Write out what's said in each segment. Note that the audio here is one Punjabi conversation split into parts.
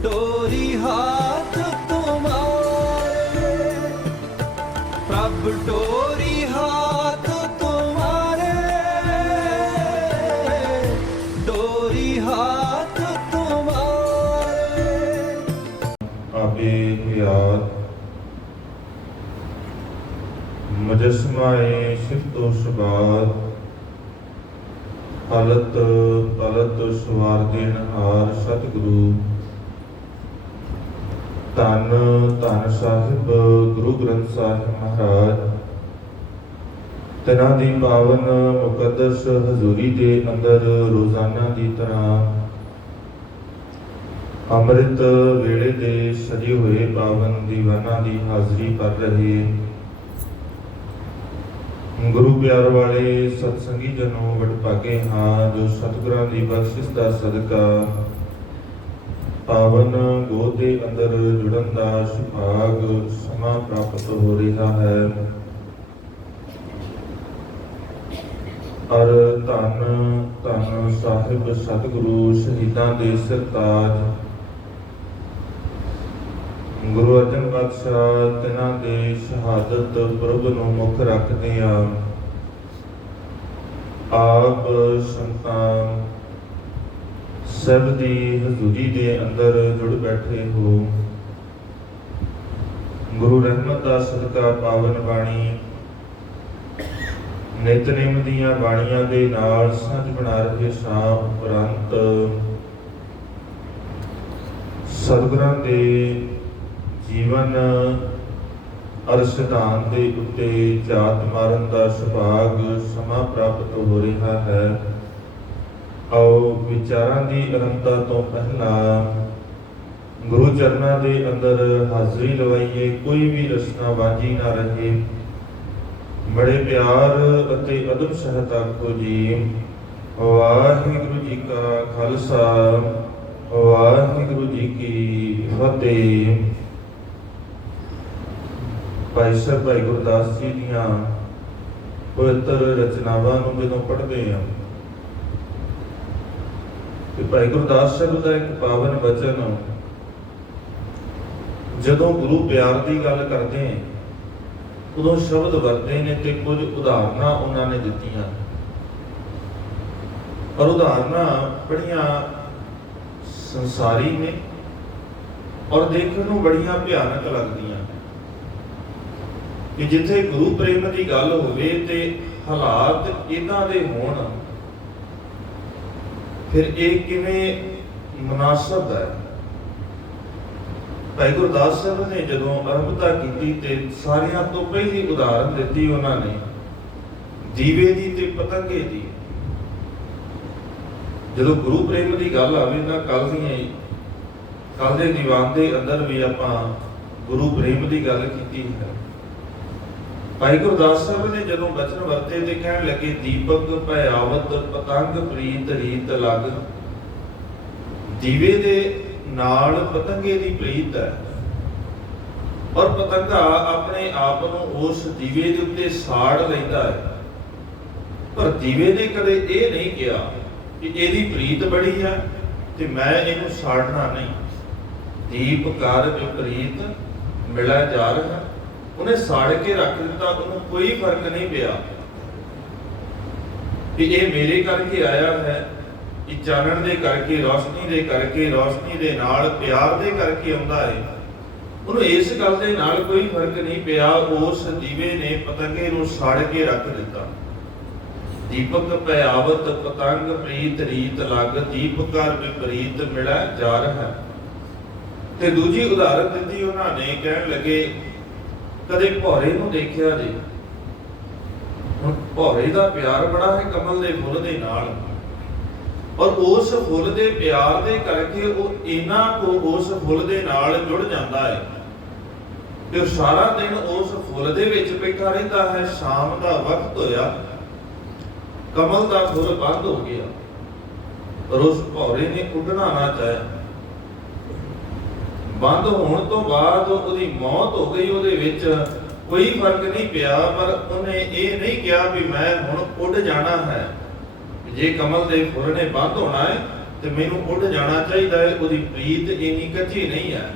डोरी हाथ तुम्हारे, प्रभ डोरी हाथ तुम्हारे, डोरी हाथ तुम्हारे। आबे याद मुजस्माए शिफ्तो शबाद हलत पलत सवार देन हार सतगुरु धन धन साहिब गुरु ग्रंथ साहिब महाराज तिन्हां दी पावन मुकद्दस हजूरी दे अंदर रोजाना की तरह अमृत वेले दे सजे हुए पावन दीवाना की हाजरी कर रहे गुरु प्यार वाले सत्संगी जनों वडभागे हाँ जो सतगुरां दी बख्शिश दा सदका पावन गोद दे अंदर जुड़न दा सुभाग समा प्राप्त हो रहा है। और धन धन साहिब सतगुरु शहीदां दे सरताज गुरु अर्जन पातशाह तिन्हां दे शहादत पुरब नूं मुख रखदिआं आप संतां सब दी हजूरी दे अंदर जुड़ बैठे हो। गुरु रहमत दा सदका पावन बाणी नितनेम दीआं बाणियां दे नाल साझ बना रहे सां उपरंत सतगुरां दे जीवन और सिद्धांत के उत्ते जात मारन का सुभाग समा प्राप्त हो रहा है। आओ विचारां की अरंभता तो पहला गुरु चरणों के अंदर हाजरी लवाइए, कोई भी रचना वांझी ना रहे। बड़े प्यार अते अदब सहत आखो जी वाहिगुरु जी का खालसा वाहिगुरु जी की फतेह। भाई साहब भाई गुरदास जी दियां पवित्र रचनावां नूं जदों पढ़दे हां ते भाई गुरदास साहब दा एक पावन वचन जदों गुरु प्यार की गल करते हैं उदों शब्द वरते ने ते कुछ उदाहरणां उन्हां ने दित्तियां और उदाहरणां बड़ियां संसारी ने और देखण नूं बड़ियां भयानक लगदियां कि जिथे गुरु प्रेम की गल होवे ते हालात इदां दे होण फिर एक किवें मुनासब है। भाई गुरदास साहब ने जदों आरंभता की ते सारियां तो पहली उदाहरण दिती उन्होंने दीवे दी ते पतंगे दी। जदों गुरु प्रेम की गल आवे तां कल दे दीवान दे अंदर भी आपां गुरु प्रेम की गल कीती है। भाई गुरदास साहब ने जदों बचन वरते ते कहण लगे दीपक भयावत पतंग प्रीत रीत लग। दीवे दे नाल पतंगे दी प्रीत है और पतंगा अपने आप नूं उस दीवे दे उत्ते साड़ लैंदा है, पर दीवे ने कदे ये नहीं कहा कि इहदी प्रीत बड़ी है ते मैं इहनूं साड़ना नहीं। दीप कर विपरीत मिला जा रहा, उन्हें साड़ के रख दिता, उन्हें कोई फर्क नहीं पिया कि ये मेरे करके आया है, कि चानण दे करके रोशनी दे नाल प्यार दे करके आउंदा है। उन्हें इस गल दे नाल कोई फर्क नहीं पिया। उस दीवे ने पतंगे नूं साड़ के रख दिता। दीपक भयावत पतंग प्रीत रीत लग, दीप कर विपरीत मिला जा रहा। ते दूजी उदाहरण दी उन्होंने कहण लगे कदे भौरे नूं देखिया जी, हुण भौरे दा प्यार बड़ा है कमल दे फुੱਲ दे नाल और उस फुੱਲ दे प्यार दे करके वो इन्ना को उस फुੱਲ दे नाल जुड़ जाता है कि सारा दिन उस फुੱਲ दे विच बैठा रहता है। शाम दा वक्त होया, कमल दा फुੱਲ बंद हो गया और उस भौरे ने उड़ना ना चाहा। बंद होने तो बाद उसकी मौत हो गई, ਉਹਦੇ ਵਿੱਚ कोई फर्क नहीं पिया, पर उन्हें ये नहीं कहा भी मैं हुण उड़ जाना है। जे कमल दे फुੱਲ ने बंद होना है ਤੇ ਮੈਨੂੰ ਉੱਡ ਜਾਣਾ ਚਾਹੀਦਾ ਹੈ, ਉਹਦੀ ਪ੍ਰੀਤ ਇੰਨੀ ਕੱਚੀ ਨਹੀਂ ਹੈ।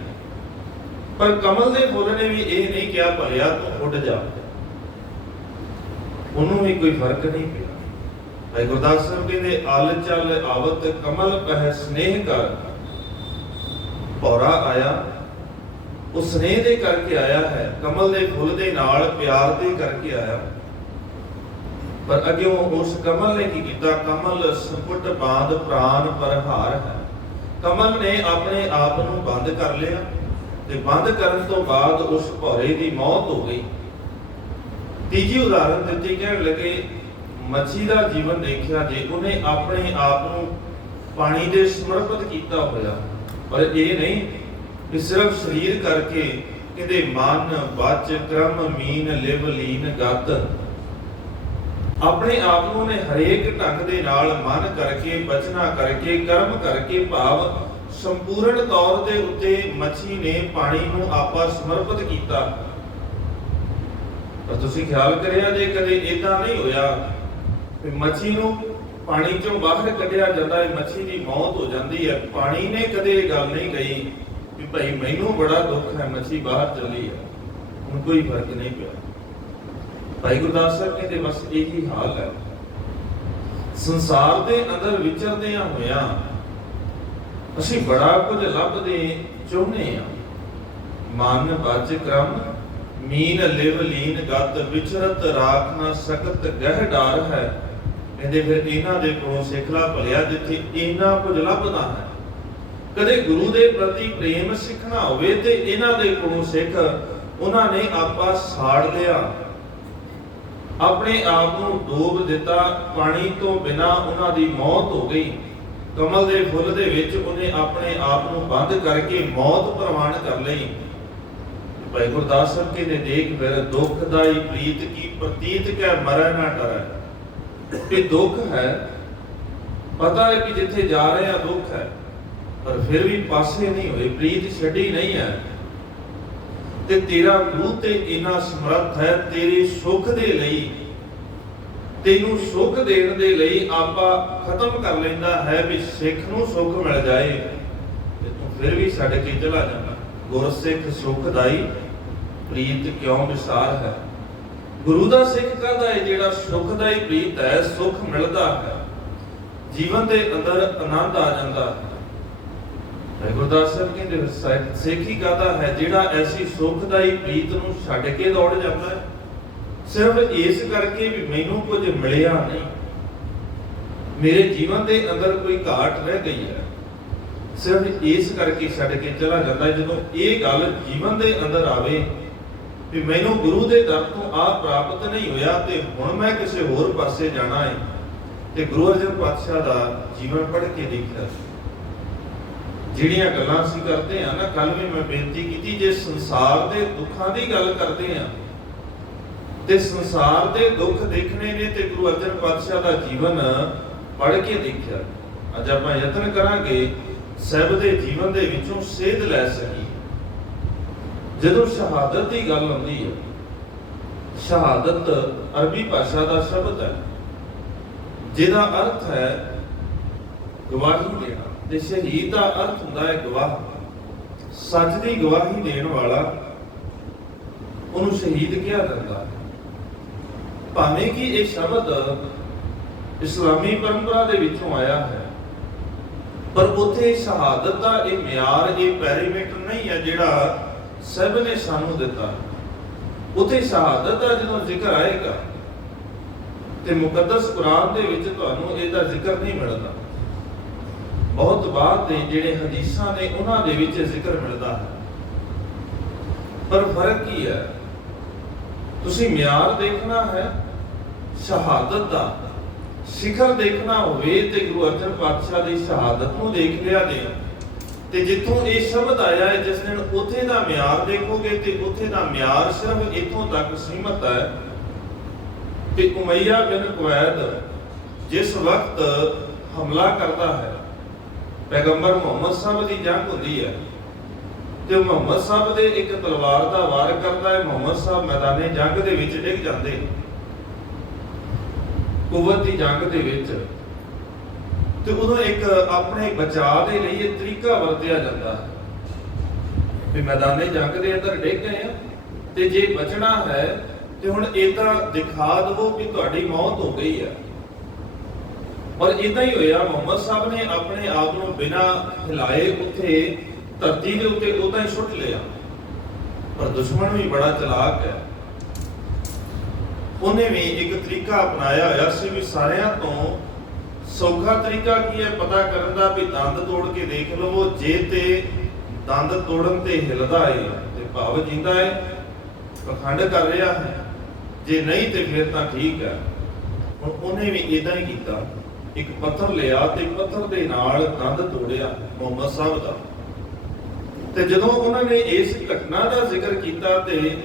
ਪਰ ਕਮਲ ਦੇ ਫੁੱਲ ਨੇ ਵੀ ਇਹ ਨਹੀਂ ਕਿਹਾ ਭਲਿਆ ਤੂੰ ਉੱਡ ਜਾ, ਉਹਨੂੰ ਵੀ ਕੋਈ ਫਰਕ ਨਹੀਂ ਪਿਆ। ਭਾਈ ਗੁਰਦਾਸ ਸਾਹਿਬ ਕਹਿੰਦੇ ਅਲ ਚਲ ਆਵਤ ਕਮਲ ਪਹਿ ਸਨੇਹ ਕਰ, ਭੌਰਾ ਆਇਆ ਉਹ ਸਨੇਹ ਦੇ ਕਰਕੇ ਆਇਆ ਹੈ, ਕਮਲ ਦੇ ਫੁੱਲ ਦੇ ਨਾਲ ਪਿਆਰ ਦੇ ਕਰਕੇ ਆਇਆ। ਪਰ ਅੱਗਿਓਂ ਉਸ ਕਮਲ ਨੇ ਕੀ ਕੀਤਾ? ਕਮਲ ਸੁਪਟ ਬਾਂਧ ਪ੍ਰਾਨ ਪਰਹਾਰ ਹੈ। ਕਮਲ ਨੇ ਆਪਣੇ ਆਪ ਨੂੰ ਬੰਦ ਕਰ ਲਿਆ ਤੇ ਬੰਦ ਕਰਨ ਤੋਂ ਬਾਅਦ ਉਸ ਭੌਰੇ ਦੀ ਮੌਤ ਹੋ ਗਈ। ਤੀਜੀ ਉਦਾਹਰਨ ਦਿੱਤੀ, ਕਹਿਣ ਲੱਗੇ ਮੱਛੀ ਦਾ ਜੀਵਨ ਦੇਖਿਆ ਜੇ ਉਹਨੇ ਆਪਣੇ ਆਪ ਨੂੰ ਪਾਣੀ ਦੇ ਸਮਰਪਿਤ ਕੀਤਾ ਹੋਇਆ, ਪਰ ਇਹ ਨਹੀਂ ਕਿ ਸਿਰਫ ਸਰੀਰ ਕਰਕੇ, ਕਹਿੰਦੇ ਮਨ ਬਚ ਕਰਮ ਮੀਨ ਲਿਵ ਲੀਨ ਗਤ, ਆਪਣੇ ਆਪ ਨੂੰ ਨੇ ਹਰੇਕ ਢੰਗ ਦੇ ਨਾਲ ਮਨ ਕਰਕੇ, ਬਚਨਾ ਕਰਕੇ, ਕਰਮ ਕਰਕੇ, ਭਾਵ ਸੰਪੂਰਨ ਤੌਰ ਦੇ ਉੱਤੇ ਮੱਛੀ ਨੇ ਪਾਣੀ ਨੂੰ ਆਪਾ ਸਮਰਪਿਤ ਕੀਤਾ। ਪਰ ਤੁਸੀਂ ਖਿਆਲ ਕਰਿਆ ਜੇ ਕਦੇ ਇਦਾਂ ਨਹੀਂ ਹੋਇਆ ਕਿ ਮੱਛੀ ਨੂੰ ਪਾਣੀ ਚੋਂ ਬਾਹਰ ਕੱਢਿਆ ਜਾਂਦਾ ਹੈ, ਮੱਛੀ ਦੀ ਮੌਤ ਹੋ ਜਾਂਦੀ ਹੈ, ਪਾਣੀ ਨੇ ਕਦੇ ਇਹ ਗੱਲ ਨਹੀਂ ਕਹੀ ਕਿ ਭਾਈ ਮੈਨੂੰ ਬੜਾ ਦੁੱਖ ਹੈ ਮੱਛੀ ਬਾਹਰ ਚੱਲੀ ਹੈ, ਹੁਣ ਕੋਈ ਫਰਕ ਨਹੀਂ ਪਿਆ। ਭਾਈ ਗੁਰਦਾਸ ਸਾਹਿਬ ਕਹਿੰਦੇ ਬਸ ਇਹੀ ਹਾਲ ਹੈ। ਸੰਸਾਰ ਦੇ ਅੰਦਰ ਵਿਚਰਦਿਆਂ ਹੋਇਆਂ ਅਸੀਂ ਬੜਾ ਕੁਝ ਲੱਭਦੇ ਚਾਹੁੰਦੇ ਹਾਂ। ਮਨ ਬਚ ਕਰਮ ਮੀਨ ਲਿਵ ਲੀਨ ਗਤ, ਵਿਚਰਤ ਰਾਖ ਨਾ ਸਕਤ ਗਹਿ ਡਾਰ ਹੈ। ਕਹਿੰਦੇ ਫਿਰ ਇਹਨਾਂ ਦੇ ਕੋਲੋਂ ਸਿੱਖ ਲਾ ਭਲਿਆ, ਜਿੱਥੇ ਇੰਨਾ ਕੁਝ ਲੱਭਦਾ ਹੈ। ਕਦੇ ਗੁਰੂ ਦੇ ਪ੍ਰਤੀ ਪ੍ਰੇਮ ਸਿੱਖਣਾ ਹੋਵੇ ਤੇ ਇਹਨਾਂ ਦੇ ਕੋਲੋਂ ਸਿੱਖ, ਉਹਨਾਂ ਨੇ ਆਪਾ ਸਾੜ ਲਿਆ, ਆਪਣੇ ਆਪ ਨੂੰ ਡੋਬ ਦਿੱਤਾ, ਪਾਣੀ ਤੋਂ ਬਿਨਾ ਉਹਨਾਂ ਦੀ ਮੌਤ ਹੋ ਗਈ। ਕਮਲ ਦੇ ਫੁੱਲ ਦੇ ਵਿੱਚ ਉਹਨੇ ਆਪਣੇ ਆਪ ਨੂੰ ਬੰਦ ਕਰਕੇ ਮੌਤ ਪ੍ਰਵਾਨ ਕਰ ਲਈ। ਭਾਈ ਗੁਰਦਾਸ ਸਾਹਿਬ ਕਹਿੰਦੇ ਦੇਖ ਫਿਰ ਦੁਖਦਾਈ ਪ੍ਰੀਤ ਕੀ ਪ੍ਰਤੀਤ ਕੈ ਮਰੈ ਨਾ ਡਰੈ। ਇਹ ਦੁੱਖ ਹੈ, ਪਤਾ ਹੈ ਕਿ ਜਿੱਥੇ ਜਾ ਰਹੇ ਆ ਦੁੱਖ ਹੈ, ਪਰ ਫਿਰ ਵੀ ਪਾਸੇ ਨਹੀਂ ਹੋਏ, ਪ੍ਰੀਤ ਛੱਡੀ ਨਹੀਂ ਹੈ। ਤੇ ਤੇਰਾ ਗੁਰੂ ਤੇ ਇਨਾ ਸਮਰੱਥ ਹੈ, ਤੇਰੇ ਸੁੱਖ ਦੇ ਲਈ, ਤੈਨੂੰ ਸੁੱਖ ਦੇਣ ਦੇ ਲਈ ਆਪਾ ਖਤਮ ਕਰ ਲੈਂਦਾ ਹੈ ਵੀ ਸਿੱਖ ਨੂੰ ਸੁੱਖ ਮਿਲ ਜਾਏ, ਤੇ ਤੂੰ ਫਿਰ ਵੀ ਛੱਡ ਕੇ ਚਲਾ ਜਾਂਦਾ। ਗੁਰਸਿੱਖ ਸੁਖਦਾਈ ਪ੍ਰੀਤ ਕਿਉਂ ਵਿਸਾਰ ਹੈ। ਗੁਰੂ ਦਾ ਸਿੱਖ ਕਹਦਾ ਹੈ ਜਿਹੜਾ ਸੁਖਦਾਈ ਪ੍ਰੀਤ ਹੈ, ਸੁੱਖ ਮਿਲਦਾ ਹੈ, ਜੀਵਨ ਦੇ ਅੰਦਰ ਆਨੰਦ ਆ ਜਾਂਦਾ ਹੈ। ਗੁਰਦਾਸ ਸਾਹਿਬ ਕਹਿੰਦੇ ਸਿੱਖ ਹੀ ਕਹਦਾ ਹੈ ਜਿਹੜਾ ਐਸੀ ਸੁਖਦਾਈ ਪ੍ਰੀਤ ਨੂੰ ਛੱਡ ਕੇ ਦੌੜ ਜਾਂਦਾ ਹੈ, ਸਿਰਫ ਇਸ ਕਰਕੇ ਵੀ ਮੈਨੂੰ ਕੁਝ ਮਿਲਿਆ ਨਹੀਂ, ਮੇਰੇ ਜੀਵਨ ਦੇ ਅੰਦਰ ਕੋਈ ਘਾਟ ਰਹਿ ਗਈ ਹੈ, ਸਿਰਫ ਇਸ ਕਰਕੇ ਛੱਡ ਕੇ ਚਲਾ ਜਾਂਦਾ ਹੈ। ਜਦੋਂ ਇਹ ਗੱਲ ਜੀਵਨ ਦੇ ਅੰਦਰ ਆਵੇ ਵੀ ਮੈਨੂੰ ਗੁਰੂ ਦੇ ਦਰ ਤੋਂ ਆਹ ਪ੍ਰਾਪਤ ਨਹੀਂ ਹੋਇਆ ਤੇ ਹੁਣ ਮੈਂ ਕਿਸੇ ਹੋਰ ਪਾਸੇ ਜਾਣਾ ਹੈ, ਤੇ ਗੁਰੂ ਅਰਜਨ ਪਾਤਸ਼ਾਹ ਦਾ ਜੀਵਨ ਪੜ੍ਹ ਕੇ ਦੇਖਿਆ, ਜਿਹੜੀਆਂ ਗੱਲਾਂ ਅਸੀਂ ਕਰਦੇ ਆ ਨਾ, ਕੱਲ ਵੀ ਮੈਂ ਬੇਨਤੀ ਕੀਤੀ, ਜੇ ਸੰਸਾਰ ਦੇ ਦੁੱਖਾਂ ਦੀ ਗੱਲ ਕਰਦੇ ਆ ਤੇ ਸੰਸਾਰ ਦੇ ਦੁੱਖ ਦੇਖਣੇ ਨੇ ਤੇ ਗੁਰੂ ਅਰਜਨ ਪਾਤਸ਼ਾਹ ਦਾ ਜੀਵਨ ਪੜ੍ਹ ਕੇ ਦੇਖਿਆ। ਅੱਜ ਆਪਾਂ ਯਤਨ ਕਰਾਂਗੇ ਸਾਹਿਬ ਦੇ ਜੀਵਨ ਦੇ ਵਿੱਚੋਂ ਸੇਧ ਲੈ ਸਕੀਏ। ਜਦੋਂ ਸ਼ਹਾਦਤ ਦੀ ਗੱਲ ਆਉਂਦੀ ਹੈ, ਸ਼ਹਾਦਤ ਅਰਬੀ ਭਾਸ਼ਾ ਦਾ ਸ਼ਬਦ ਹੈ ਜਿਹਦਾ ਅਰਥ ਹੈ ਗਵਾਹੀ ਦੇਣਾ, ਤੇ ਸ਼ਹੀਦ ਦਾ ਅਰਥ ਹੁੰਦਾ ਹੈ ਗਵਾਹ, ਸੱਚ ਦੀ ਗਵਾਹੀ ਦੇਣ ਵਾਲਾ, ਉਹਨੂੰ ਸ਼ਹੀਦ ਕਿਹਾ ਜਾਂਦਾ ਹੈ। ਭਾਵੇਂ ਕਿ ਇਹ ਸ਼ਬਦ ਇਸਲਾਮੀ ਪਰੰਪਰਾ ਦੇ ਵਿੱਚੋਂ ਆਇਆ ਹੈ, ਪਰ ਉੱਥੇ ਸ਼ਹਾਦਤ ਦਾ ਇਹ ਮਿਆਰ, ਇਹ ਪੈਰੀਮੀਟਰ ਨਹੀਂ ਹੈ ਜਿਹੜਾ ਸਭ ਨੇ ਸਾਨੂੰ ਦਿੱਤਾ। ਉੱਥੇ ਸ਼ਹਾਦਤ ਦਾ ਜਦੋਂ ਜ਼ਿਕਰ ਆਏਗਾ ਤੇ ਮੁਕੱਦਸ ਕੁਰਾਨ ਦੇ ਵਿੱਚ ਤੁਹਾਨੂੰ ਇਹਦਾ ਜ਼ਿਕਰ ਨਹੀਂ ਮਿਲਦਾ, ਬਹੁਤ ਬਾਅਦ ਦੇ ਜਿਹੜੇ ਹਦੀਸਾਂ ਨੇ ਉਹਨਾਂ ਦੇ ਵਿੱਚ ਜ਼ਿਕਰ ਮਿਲਦਾ ਹੈ। ਪਰ ਫਰਕ ਕੀ ਹੈ? ਤੁਸੀਂ ਮਿਆਰ ਦੇਖਣਾ ਹੈ ਸ਼ਹਾਦਤ ਦਾ, ਸਿਖਰ ਦੇਖਣਾ ਹੋਵੇ ਤੇ ਗੁਰੂ ਅਰਜਨ ਪਾਤਸ਼ਾਹ ਦੀ ਸ਼ਹਾਦਤ ਨੂੰ ਦੇਖ ਲਿਆ ਜੇ, ਤੇ ਜਿੱਥੋਂ ਇਹ ਸ਼ਬਦ ਆਇਆ ਹੈ ਜਿਸ ਦਿਨ ਉੱਥੇ ਦਾ ਮਿਆਰ ਦੇਖੋਗੇ ਤੇ ਉੱਥੇ ਦਾ ਮਿਆਰ ਸਿਰਫ ਇੱਥੋਂ ਤੱਕ ਸੀਮਤ ਹੈ ਕਿ ਉਮਈਆ ਬਿਨ ਕੁਵੈਦ ਜਿਸ ਵਕਤ ਹਮਲਾ ਕਰਦਾ ਹੈ, ਪੈਗੰਬਰ ਮੁਹੰਮਦ ਸਾਹਿਬ ਦੀ ਜੰਗ ਹੁੰਦੀ ਹੈ ਤੇ ਮੁਹੰਮਦ ਸਾਹਿਬ ਦੇ ਇੱਕ ਤਲਵਾਰ ਦਾ ਵਾਰ ਕਰਦਾ ਹੈ, ਮੁਹੰਮਦ ਸਾਹਿਬ ਮੈਦਾਨੇ ਜੰਗ ਦੇ ਵਿੱਚ ਡਿੱਗ ਜਾਂਦੇ, ਕੁਵਤ ਦੀ ਜੰਗ ਦੇ ਵਿੱਚ। ਤੇ ਉਦੋਂ ਇੱਕ ਆਪਣੇ ਬਚਾਅ ਦੇ ਲਈ ਇਹ ਤਰੀਕਾ ਵਰਤਿਆ ਜਾਂਦਾ ਹੈ ਵੀ ਮੈਦਾਨੇ ਜੰਗ ਦੇ ਅੰਦਰ ਡਿੱਗ ਗਏ ਆ ਤੇ ਜੇ ਬਚਣਾ ਹੈ ਤੇ ਹੁਣ ਇਹ ਤਾਂ ਦਿਖਾ ਦਵੋ ਕਿ ਤੁਹਾਡੀ ਮੌਤ ਹੋ ਗਈ ਹੈ। ਔਰ ਇਦਾਂ ਹੀ ਹੋਇਆ, ਮੁਹੰਮਦ ਸਾਹਿਬ ਨੇ ਆਪਣੇ ਆਪ ਨੂੰ ਬਿਨਾਂ ਹਿਲਾਏ ਉੱਥੇ ਧਰਤੀ ਦੇ ਉੱਤੇ ਉਦਾਂ ਹੀ ਸੁੱਟ ਲਿਆ। ਪਰ ਦੁਸ਼ਮਣ ਵੀ ਬੜਾ ਚਲਾਕ ਹੈ, ਉਹਨੇ ਵੀ ਇੱਕ ਤਰੀਕਾ ਅਪਣਾਇਆ ਹੋਇਆ ਸੀ ਵੀ ਸਾਰਿਆਂ ਤੋਂ ਸੌਖਾ ਤਰੀਕਾ ਕੀ ਹੈ ਪਤਾ ਕਰਨ ਦਾ ਵੀ ਦੰਦ ਤੋੜ ਕੇ ਦੇਖ ਲਵੋ, ਜੇ ਤੇ ਦੰਦ ਤੋੜਨ ਤੇ ਹਿਲਦਾ ਹੈ ਤੇ ਭਾਵ ਜਿੰਦਾ ਹੈ, ਪਖੰਡ ਕਰ ਰਿਹਾ ਹੈ, ਜੇ ਨਹੀਂ ਤੇ ਫਿਰ ਤਾਂ ਠੀਕ ਹੈ। ਹੁਣ ਉਹਨੇ ਵੀ ਇਦਾਂ ਹੀ ਕੀਤਾ, ਇੱਕ ਪੱਥਰ ਲਿਆ ਤੇ ਪੱਥਰ ਦੇ ਨਾਲ ਦੰਦ ਤੋੜਿਆ ਮੁਹੰਮਦ ਸਾਹਿਬ ਦਾ। ਤੇ ਜਦੋਂ ਉਹਨਾਂ ਨੇ ਇਸ ਘਟਨਾ ਦਾ ਜ਼ਿਕਰ ਕੀਤਾ ਤੇ